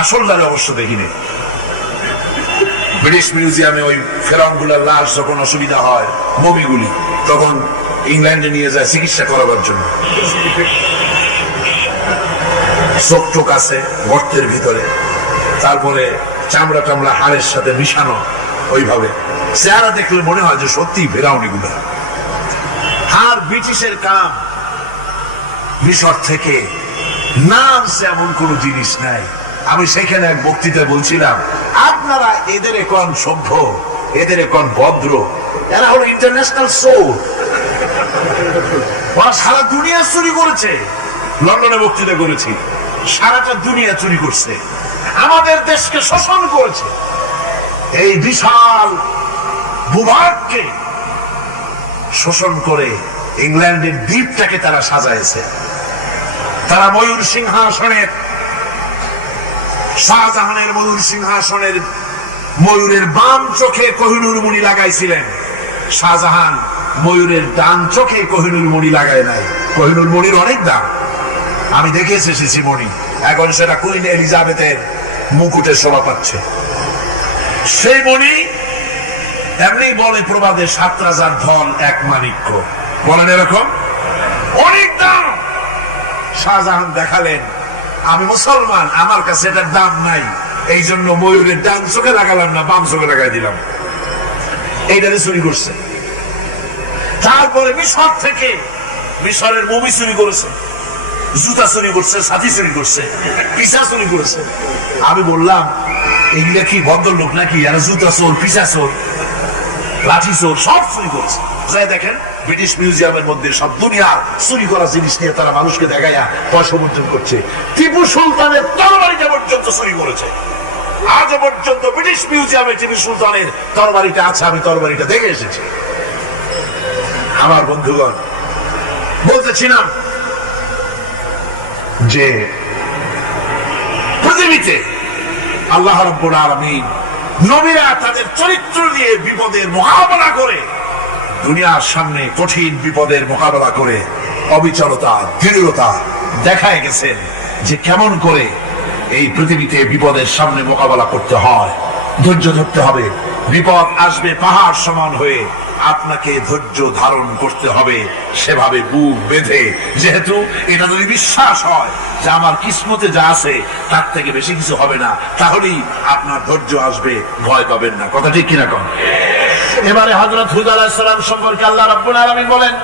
আসলদারে অবশ্য দেখিনি। ব্রিটিশ মিউজিয়ামে ওই ফেরাউন গুলার লাশ যখন অসুবিধা হয়, মমিগুলি, তখন ইংল্যান্ডে নিয়ে যায় চিকিৎসা করাবার জন্য। চোখ টোক আছে গর্তের ভিতরে, তারপরে চামড়া টামড়া হাড়ের সাথে মিশানো, ওইভাবে চেহারা দেখলে মনে হয় যে সত্যি ফেরাউনি গুলা। আর ব্রিটিশের কাম, মিশর থেকে নাম এমন কোন জিনিস নাই। আমি সেখানে এক বক্তৃতায় বলছিলাম, আপনারা এদের এখন সভ্য, এদের এখন ভদ্র, এরা হলো ইন্টারন্যাশনাল সোল, ওরা সারা দুনিয়া চুরি করেছে। লন্ডনে বক্তৃতা করেছি, সারাটা দুনিয়া চুরি করছে, আমাদের দেশকে শোষণ করেছে। এই বিশাল ভূভাগকে শোষণ করে ইংল্যান্ডের দ্বীপটাকে তারা সাজাইছে। তারা ময়ূর সিংহাসনের, শাহজাহানের ময়ূর সিংহাসনের ময়ূরের বাম চোখে কোহিনূর মণি লাগাইছিলেন। শাহজাহান ময়ূরের ডান চোখে কোহিনূর মণি লাগায় নাই। কোহিনূর মণির অনেক দাম, আমি দেখে এসেছি মণি। এখন সেটা কুইন এলিজাবেথের মুকুটের শোভা পাচ্ছে। সেই মণি এমনি বলে প্রবাদে, 7 রাজার ধন এক মাণিক্য, বলেন এরকম, অনেক দাম। শাহজাহান দেখালেন, আমি মুসলমান, আমার কাছে এটার দাম নাই, এই জন্য ময়ূরের ডান চোখে লাগালাম না, বাম চোখে লাগাই দিলাম। এইটারে চুরি করছে। তারপরে মিশর থেকে, মিশরের মমি চুরি করেছে, জুতা চুরি করছে, ছাতি চুরি করছে, পিসা চুরি করেছে। আমি বললাম, এগুলা কি ভদ্রলোক নাকি? আর জুতা চোর, পিসা চোর, লাঠি চোর, সব চুরি করেছে। যাই দেখেন ব্রিটিশ মিউজিয়ামের মধ্যে সব দুনিয়ার চুরি করা জিনিস নিয়ে তারা মানুষকে দেখাইয়া পয়সা উপার্জন করছে। টিপু সুলতানের তরবারিটা পর্যন্ত চুরি করেছে। আজ পর্যন্ত ব্রিটিশ মিউজিয়ামে টিপু সুলতানের তরবারিটা আছে, আমি তরবারিটা দেখে এসেছি। আমার বন্ধুগণ, বলতেছিলাম যে পৃথিবীতে আল্লাহ রাব্বুল আলামিন নবীরা তাদের চরিত্র দিয়ে বিপদের মোকাবেলা করে দুনিয়ার সামনে কঠিন বিপদের মোকাবেলা করে অবিচলতা, দৃঢ়তা দেখায় গেছেন যে কেমন করে এই পৃথিবীতে বিপদের সামনে মোকাবেলা করতে হয়। ধৈর্য ধরতে হবে, বিপদ আসবে পাহাড় সমান হয়ে, আপনাকে ধৈর্য ধারণ করতে হবে সেভাবে বুক বেঁধে। যেহেতু এটা যদি বিশ্বাস হয় যে আমার কিসমতে যা আছে তার থেকে বেশি কিছু হবে না, তাহলেই আপনার ধৈর্য আসবে, ভয় পাবেন না। কথা ঠিক কিনা কন? এবারে হযরত হুদ আলাইহিস সালাম সম্পর্কে আল্লাহ রাব্বুল আলামিন বলেন,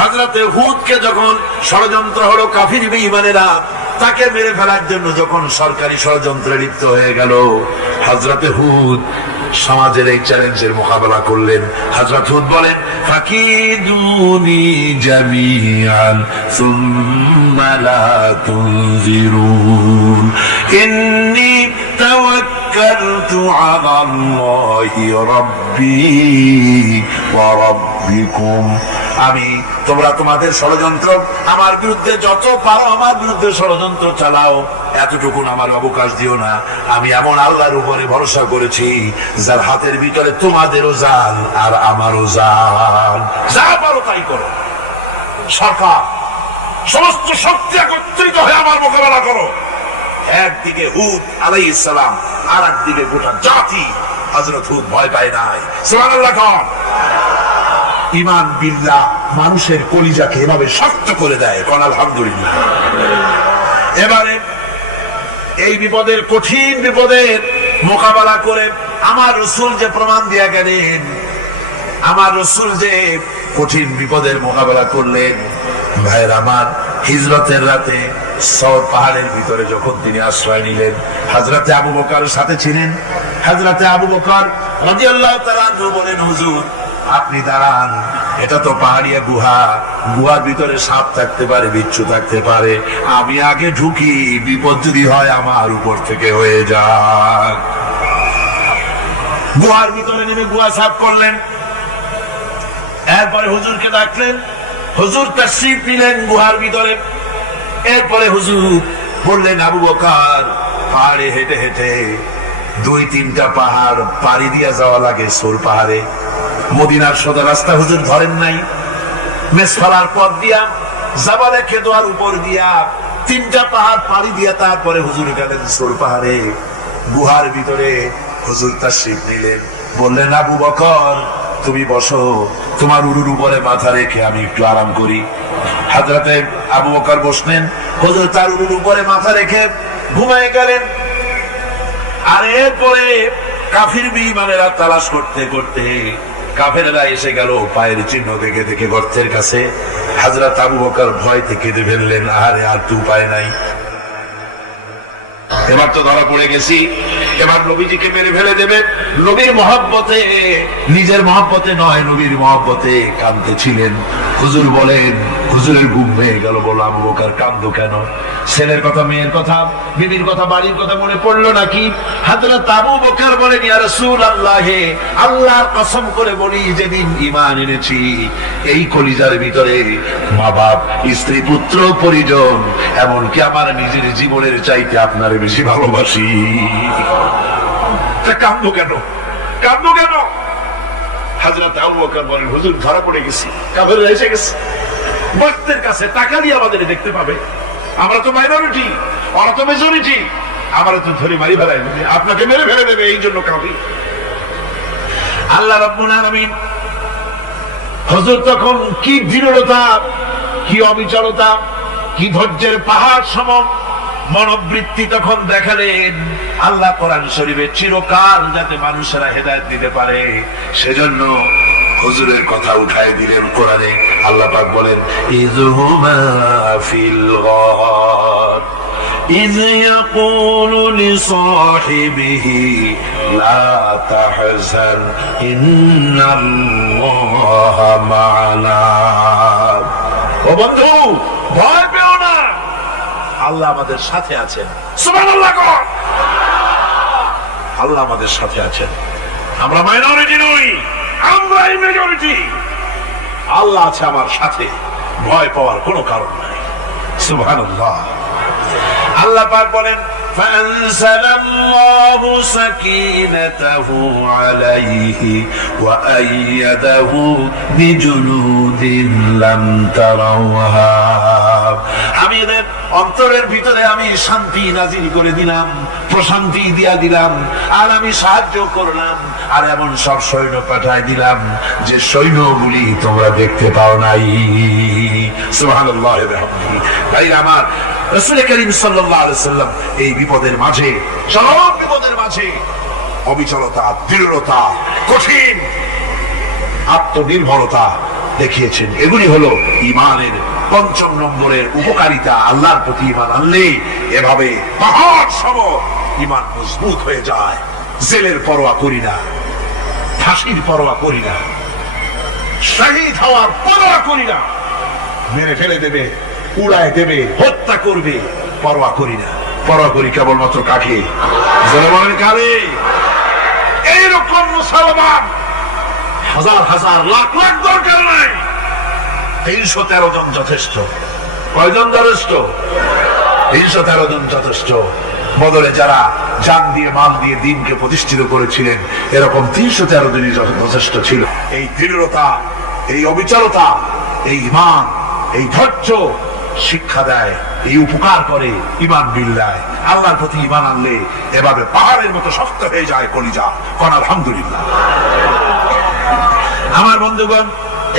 হযরতে হুদকে যখন ষড়যন্ত্র হলো কাফির বেঈমানেরা তাকে মেরে ফেলার জন্য যখন সরকারি ষড়যন্ত্রে লিপ্ত হয়ে গেল, হযরতে হুদ সমাজের এই চ্যালেঞ্জের মোকাবেলা করলেন। হযরত হুদ বলেন, ফাকিদুনি জামিআন সুম্মা লা তুনজিরুন ইন্নী তাওয়াক্কালতু আলাল্লাহি রাব্বি ওয়া রাব্বিকুম। তোমরা তোমাদের ষড়যন্ত্র আমার বিরুদ্ধে যত পারো আমার বিরুদ্ধে ষড়যন্ত্র চালাও, এতটুকু আমার অবকাশ দিও না। আমি এমন আল্লাহর উপরে ভরসা করেছি যার হাতের ভিতরে তোমাদেরও জান আর আমারও জান। যা পারো তাই করো। সরকার সমস্ত শক্তি একত্রিত হয়ে আমার মোকাবেলা করো। একদিকে হুদ আলাইহিস সালাম, আর একদিকে গোটা জাতি। হযরত হুদ ভয় পায় নাই। সুবহানাল্লাহ। ঈমান বিল্লাহ মানুষের কলিজাকে এভাবে শক্ত করে দেয়। কোন আলহামদুলিল্লাহ। এবারে এই বিপদের, কঠিন বিপদের মোকাবেলা করে আমার রাসূল যে প্রমাণ দিয়ে গেলেন, আমার রাসূল যে কঠিন বিপদের মোকাবেলা করলেন, ভাইয়ের আমার, হিজরতের রাতে সওর পাহাড়ের ভিতরে যখন তিনি আশ্রয় নিলেন, হযরতে আবু বকর সাথে ছিলেন। হযরতে আবু বকর রাদিয়াল্লাহু তাআলা বলেন, হুজুর আপনি দাঁড়ান, এটা তো পাহাড়িয়া গুহা, গুহার ভিতরে সাপ থাকতে পারে, বিচ্ছু থাকতে পারে, আমি আগে ঢুকি, বিপদ যদি হয় আমার উপর থেকে হয়ে যাক। গুহার ভিতরে নেমে গুহা সাফ করলেন। এরপরে হুজুরকে ডাকলেন, হুজুর তাশরীফ নিলেন গুহার ভিতরে। এরপরে হুজুর বললেন, আবু বকর পাহাড়ে হেঁটে হেঁটে 2-3টা পাহাড় পাড়ি দিয়া যাওয়া লাগে সোর পাহাড়ে। মদিনার সোজা রাস্তা হুজুর ধরেন নাই, মেসফালার পথ দিয়া জাবালে খেদোয়ার উপর দিয়া 3টা পাহাড় পাড়ি দিয়া তারপরে হুজুর গেলেন সোর পাহাড়ে। গুহার ভিতরে হুজুর তাশরীফ নিলেন। বললেন, আবু বকর তুমি বসো, তোমার উরুর উপরে মাথা রেখে আমি একটু আরাম করি। হযরতে আবু বকর বসলেন, হুজুর তার উরুর উপরে মাথা রেখে ঘুমায় গেলেন। আর এরপরে কাফির বেঈমানেরা তালাশ করতে করতে কাফেররা এসে গেল পায়ের চিহ্ন দেখে দেখে গর্তের কাছে। হযরত আবু বকর ভয়তে কেঁদে ফেললেন, আরে আর তো উপায় নাই, এবার তো ধরা পড়ে গেছি, এবার নবীজিকে মেরে ফেলে দেবে। নবীর মহব্বতে, নিজের মহব্বতে নয়, নবীর মহব্বতে কাঁদতেছিলেন। হুজুর বলেন, হুজুরের ঘুম ভেঙে গেল। বলল, আবু বকর কাঁদো কেন? ছেলের কথা, মেয়ের কথা, বিবির কথা, বাড়ির কথা মনে পড়লো নাকি? হযরত আবু বকর বলেন, ইয়া রাসূলুল্লাহ, আল্লাহর কসম করে বলি, যেদিন ঈমান এনেছি এই কলিজার ভিতরে মা বাপ, স্ত্রী, পুত্র, পরিজন, এমনকি আমার নিজের জীবনের চাইতে আপনারে বেশি ভালোবাসি। কাঁদো কেন? কাঁদো কেন? হযরত আবু বকর বলেন, হুজুর ধরা পড়ে গেছি, কাফেররা এসে গেছে, বক্তের কাছে টাকা দিয়ে আমাদের দেখতে পাবে, আমরা তো মাইনরিটি, ওরা তো মেজরিটি, আমরা তো ধরে মারি ফেলাই, আপনাকে মেরে ফেলে দেবে, এই জন্য কাঁদি। আল্লাহ রাব্বুল আলামিন হুজুর তখন কি দৃঢ়তা, কি অবিচলতা, কি ধৈর্যের পাহাড় সম মনোবৃত্তি তখন দেখালেন। আল্লাহ কোরআন শরীফে চিরকাল যাতে মানুষেরা হেদায়েত দিতে পারে সেজন্য হুজুরের কথা উঠায় দিলেন কোরআনে। আল্লাহ পাক বলেন, ইযহুমা ফিল গার ইয ইয়াকুলু লিসাহিবিহি লা তাহজান ইন্নাল্লাহা মা'ানা। ও বন্ধু, ভয় পেও না, আল্লাহ আমাদের সাথে আছেন। সুবহানাল্লাহ। আল্লাহ আমাদের সাথে আছেন। আমরা মাইনরিটি নই, আমরা মেজরিটি। আল্লাহ আছে আমার সাথে, ভয় পাওয়ার কোনো কারণ নাই। সুবহানাল্লাহ। আল্লাহ পাক বলেন, فأنزل الله سكينته عليه وأيده بجنود لم تروها আমি এদের অন্তরের ভিতরে আমি শান্তি নাজিল করে দিলাম, প্রশান্তি দিয়া দিলাম, আর আমি সাহায্য করলাম, আর এমন সব সৈন্য পাঠাই দিলাম যে সৈন্যগুলি তোমরা দেখতে পাও নাই। সুবহানাল্লাহ ওয়া বিহামদিহি। ভাই আমার, রাসূল করিম সাল্লাল্লাহু আলাইহি ওয়াসাল্লাম এই বিপদের মাঝে, চরম বিপদের মাঝে অবিচলতা, দৃঢ়তা, কঠিন আত্মনির্ভরতা দেখিয়েছেন। এগুলি হলো ঈমানের পঞ্চম নম্বরের উপকারিতা। আল্লাহর প্রতি ঈমান আনলে এভাবে পাহাড় সম ঈমান মজবুত হয়ে যায়। জেলের পরোয়া করি না, ফাঁসির পরোয়া করি না, শহীদ হওয়ার পরোয়া করি না, মেরে ফেলে দেবে, উড়ায় দেবে, হত্যা করবে, পরোয়া করি না। পরোয়া করি কেবলমাত্র কাকে? জনগণের কারে? এইরকম মুসলমান হাজার হাজার লাখ লাখ দরকার নাই, 313 জন যথেষ্ট। কয়জন যথেষ্ট? 313 জন যথেষ্ট। বদলে যারা জান দিয়ে, মাল দিয়ে দিনকে প্রতিষ্ঠিত করেছিলেন, এরকম 313 জনই যথেষ্ট ছিল। এই দৃঢ়তা, এই অবিচলতা, এই ঈমান, এই ধৈর্য শিক্ষা দেয়, এই উপকার করে ঈমান বিল্লাহ। আল্লাহর প্রতি ঈমান আনলে এভাবে পাহাড়ের মতো শক্ত হয়ে যায় কলিজা। কোন আলহামদুলিল্লাহ। আমার বন্ধুগণ,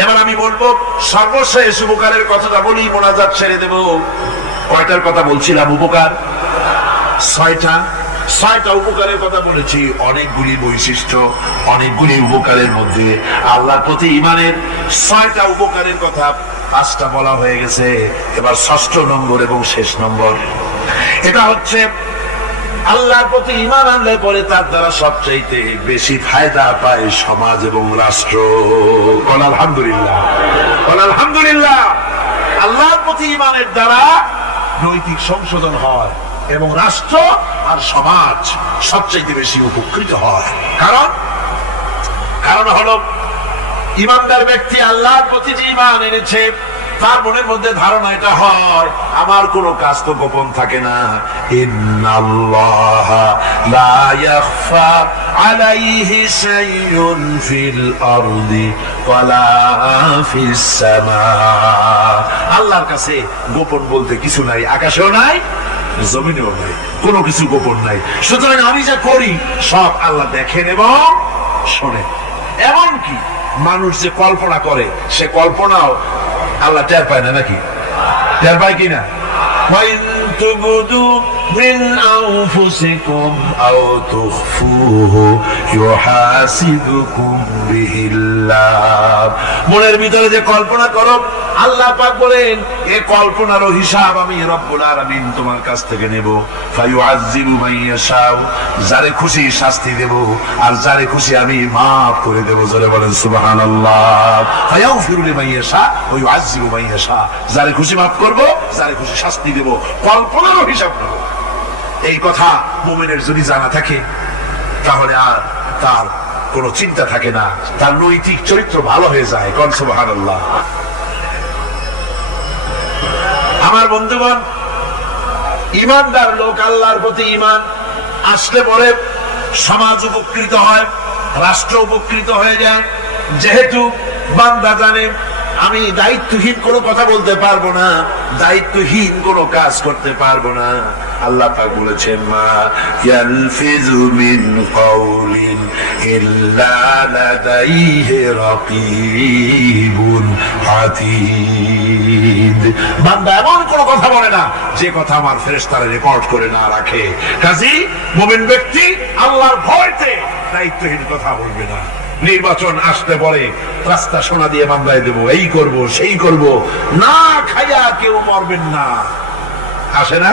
এবার আমি বলবো সর্বশেষ উপকারের কথাটা বলি, মোনাজাত ছেড়ে দেব। কয়টার কথা বলছিলাম? উপকার 6টা উপকারের কথা বলেছি। অনেকগুলি বৈশিষ্ট্য, অনেকগুলি উপকারের মধ্যে আল্লাহর প্রতি ঈমানের 6টা উপকারের কথা 5টা বলা হয়ে গেছে। এবার 6ষ্ঠ নম্বর এবং শেষ নম্বর, এটা হচ্ছে আল্লাহর প্রতি ঈমান আনলে পরে তার দ্বারা সবচাইতে বেশি ফায়দা পায় সমাজ এবং রাষ্ট্র। বল আলহামদুলিল্লাহ, বল আলহামদুলিল্লাহ। আল্লাহর প্রতি ঈমানের দ্বারা নৈতিক সংশোধন হয় এবং রাষ্ট্র আর সমাজ সবচাইতে বেশি উপকৃত হয়। কারণ হলো ঈমানদার ব্যক্তি আল্লাহর প্রতি যে ঈমান এনেছে, তার মনের মধ্যে ধারণা এটা হয়, আমার কোনো কাজ তো গোপন থাকে না। ইন্নাল্লাহা লা ইয়াখফা আলাইহি শাইউন ফিল আরদি ওয়ালা ফিস সামা। আল্লাহর কাছে গোপন বলতে কিছু নাই, আকাশেও নাই, জমিনেও নাই, কোনো কিছু গোপন নাই। সুতরাং আমি যা করি সব আল্লাহ দেখেন এবং শোনেন। এমনকি মানুষ যে কল্পনা করে, সে কল্পনাও আল্লাহ টের পায় না, নাকি? টের পায় কিনা? মনের ভিতরে যে কল্পনা করো, আল্লাহ পাক বলেন এই কল্পনারও হিসাব আমি রব্বুল আলামিন তোমার কাছ থেকে নেব। ফায়ুআযযিবু মান ইয়াশাউ, যারে খুশি শাস্তি দেব, আর যারে খুশি আমি মাফ করে দেব। জোরে বলেন সুবহানাল্লাহ। ফায়াগফিরু লিমান ইয়াশা ওয়া ইউআযযিবু মান ইয়াশা, যারে খুশি মাফ করব, যারে খুশি শাস্তি দেব, কল্পনারও হিসাব নেব। এই কথা মুমিনের যদি জানা থাকে, তাহলে আর তার কোনো চিন্তা থাকে না, তার নৈতিক চরিত্র ভালো হয়ে যায়। কোন সুবহানাল্লাহ। আমার বন্ধুগণ, ঈমানদার লোক, আল্লাহর প্রতি ঈমান আসলে পরে সমাজ উপকৃত হয়, রাষ্ট্র উপকৃত হয়ে যায়। যেহেতু বান্দা জানে আমি দায়িত্বহীন কোনো কথা বলতে পারবো না, দায়িত্বহীন কোনো কাজ করতে পারবো না। আল্লাহ পাক বলেছেন, মা ইয়ালফিযু মিন কাউলিন ইল্লা লাদাইহি রাকীবুন আতীদ। বান্দা এমন কোনো কথা বলে না যে কথা আমার ফেরেশতারা রেকর্ড করে না রাখে। কাজেই মুমিন ব্যক্তি আল্লাহর ভয়তে দায়িত্বহীন কথা বলবে না। নির্বাচন আসতে পরে রাস্তা সোনা দিয়ে মামলায় দেবো, এই করব সেই করব, না খাইয়া কেউ মরবেন না। আসে না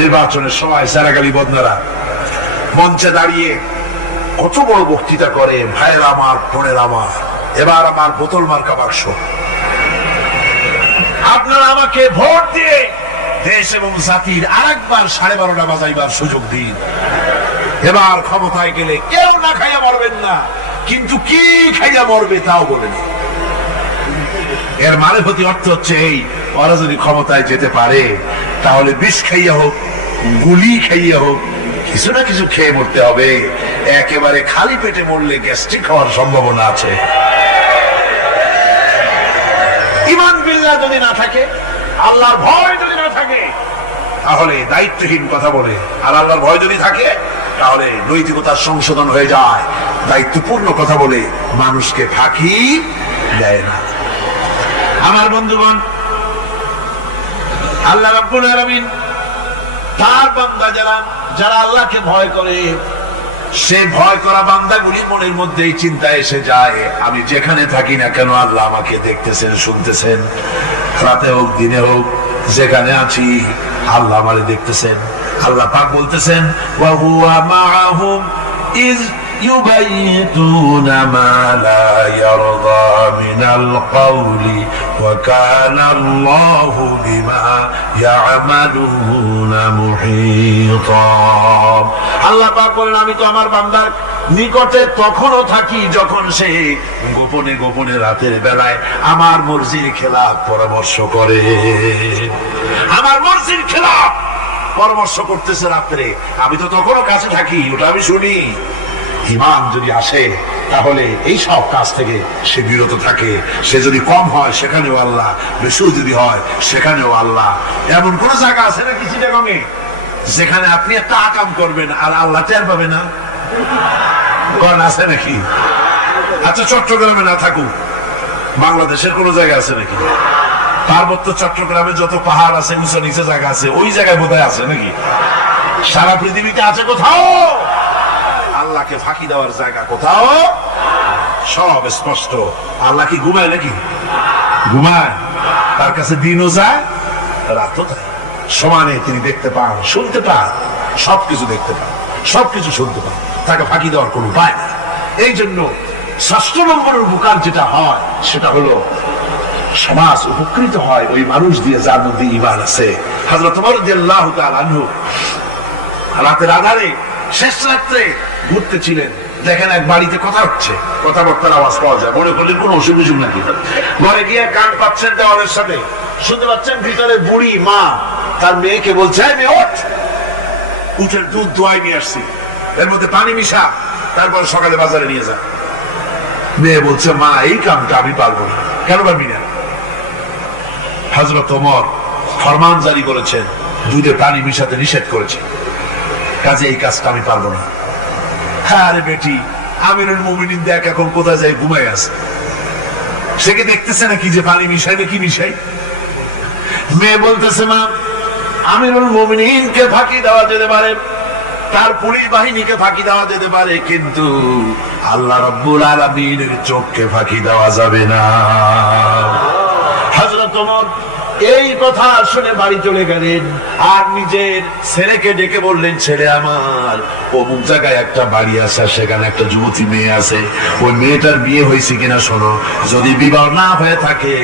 নির্বাচনের সময় সারাগালি বদনারা মঞ্চে দাঁড়িয়ে কত বড় বক্তৃতা করে, ভাইয়ের আমার, বোনের আমার, এবার আমার বোতল মার্কা বাক্স, আপনারা আমাকে ভোট দিয়ে দেশ এবং জাতির আরেকবার 12:30 বাজাইবার সুযোগ দিন। এবার ক্ষমতায় গেলে কেউ না খাইয়া মরবেন না, কিন্তু কি খাইয়া মরবে তাও বলেন। এর মানে প্রতি অর্থ হচ্ছে এই, ওরা যদি ক্ষমতায় যেতে পারে তাহলে বিষ খাইয়া হোক, গুলি খাইয়ে হোক, কিছু না কিছু খেয়ে মরতে হবে। একেবারে খালি পেটে মরলে গ্যাস্ট্রিক হওয়ার সম্ভাবনা আছে। ঈমান বিল্লাহ যদি না থাকে, আল্লাহর ভয় যদি না থাকে, তাহলে দায়িত্বহীন কথা বলে। আর আল্লাহর ভয় যদি থাকে, তাহলে নৈতিকতার সংশোধন হয়ে যায়। দায়িত্বপূর্ণ কথা বলে মানুষকে ফাঁকি দেয় না। আমার বন্ধুগণ, আল্লাহ রাব্বুল আলামিন তার বান্দা যারা আল্লাহকে ভয় করে, সে ভয় করা বান্দাগুলি মনের মধ্যে এই চিন্তা এসে যায়, আমি যেখানে থাকি না কেন আল্লাহ আমাকে দেখতেছেন, শুনতেছেন। রাতে হোক দিনে হোক, যেখানে আছি আল্লাহ আমারে দেখতেছেন। আল্লাহ পাক বলতেছেন, ওয়া হুয়া মাআহুম ইয ইউবাইতুনা মা লা ইয়ারদা মিনাল কওলি ওয়া কানা আল্লাহু বিমা ইয়ামালুনা মুহীতা। আল্লাহ পাক বলেন, আমি তো আমার বান্দার নিকটে তখনও থাকি যখন সে গোপনে গোপনে রাতের বেলায় আমার মর্জির খেলাফ পরামর্শ করে। আমার মর্জির খেলাফ পরামর্শ করতেছে রাত্রে, আমি তো তখনও কাছে থাকি, ওটা আমি শুনি। ঈমান যদি আসে, তাহলে এই সব কাজ থেকে সে বিরত থাকে। সে যদি কম হয় সেখানেও আল্লাহ, বেশি যদি হয় সেখানেও আল্লাহ। এমন কোন জায়গা আছে নাকি চিটাগংয়ে যেখানে আপনি একটা আকাম করবেন আর আল্লাহ টের পাবে না? কোন আছে নাকি? আচ্ছা, চট্টগ্রামে না থাকুক, বাংলাদেশের কোন জায়গা আছে নাকি? পার্বত্য চট্টগ্রামে যত পাহাড় আছে, উঁচু নিচে জায়গা আছে, ওই জায়গায় বোধহয় আছে নাকি? সারা পৃথিবীতে আছে কোথাও? আল্লাহকে ফাঁকি দেওয়ার জায়গা কোথাও? সব স্পষ্ট। আল্লাহ কি ঘুমায় নাকি? ঘুমায়? তার কাছে দিনও যায়, রাতও যায়। সমানে তিনি দেখতে পান, শুনতে পান, সবকিছু দেখতে পান, সবকিছু শুনতে পান। তাকে ফাঁকি দেওয়ার কোনো উপায় নেই। এই জন্য ৬ষ্ঠ নম্বরের উপকার যেটা হয়, সেটা হলো সমাজ উপকৃত হয় ওই মানুষ দিয়ে যার মধ্যে ঈমান আছে। হযরত ওমর রাদিয়াল্লাহু তাআলা আনহু রাতের আধারে শেষ রাত্রে ঘুরতেছিলেন, দেখেন এক বাড়িতে কথা হচ্ছে, কথাবার্তার আওয়াজ পাওয়া যায়। মনে করলেন কোন অসুখ বিসুখ নাকি। ঘরে গিয়ে কান পাচ্ছেন দেওয়ালের সাথে, শুনতে পাচ্ছেন ভিতরে বুড়ি মা তার মেয়েকে বলছে, মেয়ে ওঠ, উঠের দুধ দোয়াই নিয়ে আসছি, এর মধ্যে পানি মিশা, তারপর সকালে বাজারে নিয়ে যা। মেয়ে বলছে, মা এই কামটা আমি পারবো না। কেন পারবি না? হযরত ওমর ফরমান জারি করেছেন, দুধে পানি মিশাতে নিষেধ করেছে, কাজে এই কাজটা আমি পারবো না। আরে বেটি, আমিরুল মুমিনিন দেখ এখন কোথায় যায়, ঘুমায় আছে। সে কি দেখতেছে নাকি যে পানি মিশাই না কি মিশাই? মেয়ে বলতেছে, মা আমিরুল মুমিনিনকে ফাঁকি দেওয়া যেতে পারে, তার পুলিশ বাহিনীকে ফাঁকি দেওয়া যেতে পারে, কিন্তু আল্লাহ রাব্বুল আলামিনের চোখকে ফাঁকি দেওয়া যাবে না। হযরত ওমর এই কথা শুনে বাড়ি চলে গেলেন, আর নিজের ছেলেকে ডেকে বললেন, ছেলে আমার, অমুক জায়গায় একটা বাড়ি আছে, সেখানে একটা যুবতী মেয়ে আছে, ওই মেয়েটার বিয়ে হয়েছে কিনা শোনো, যদি বিবাহ না হয়ে থাকে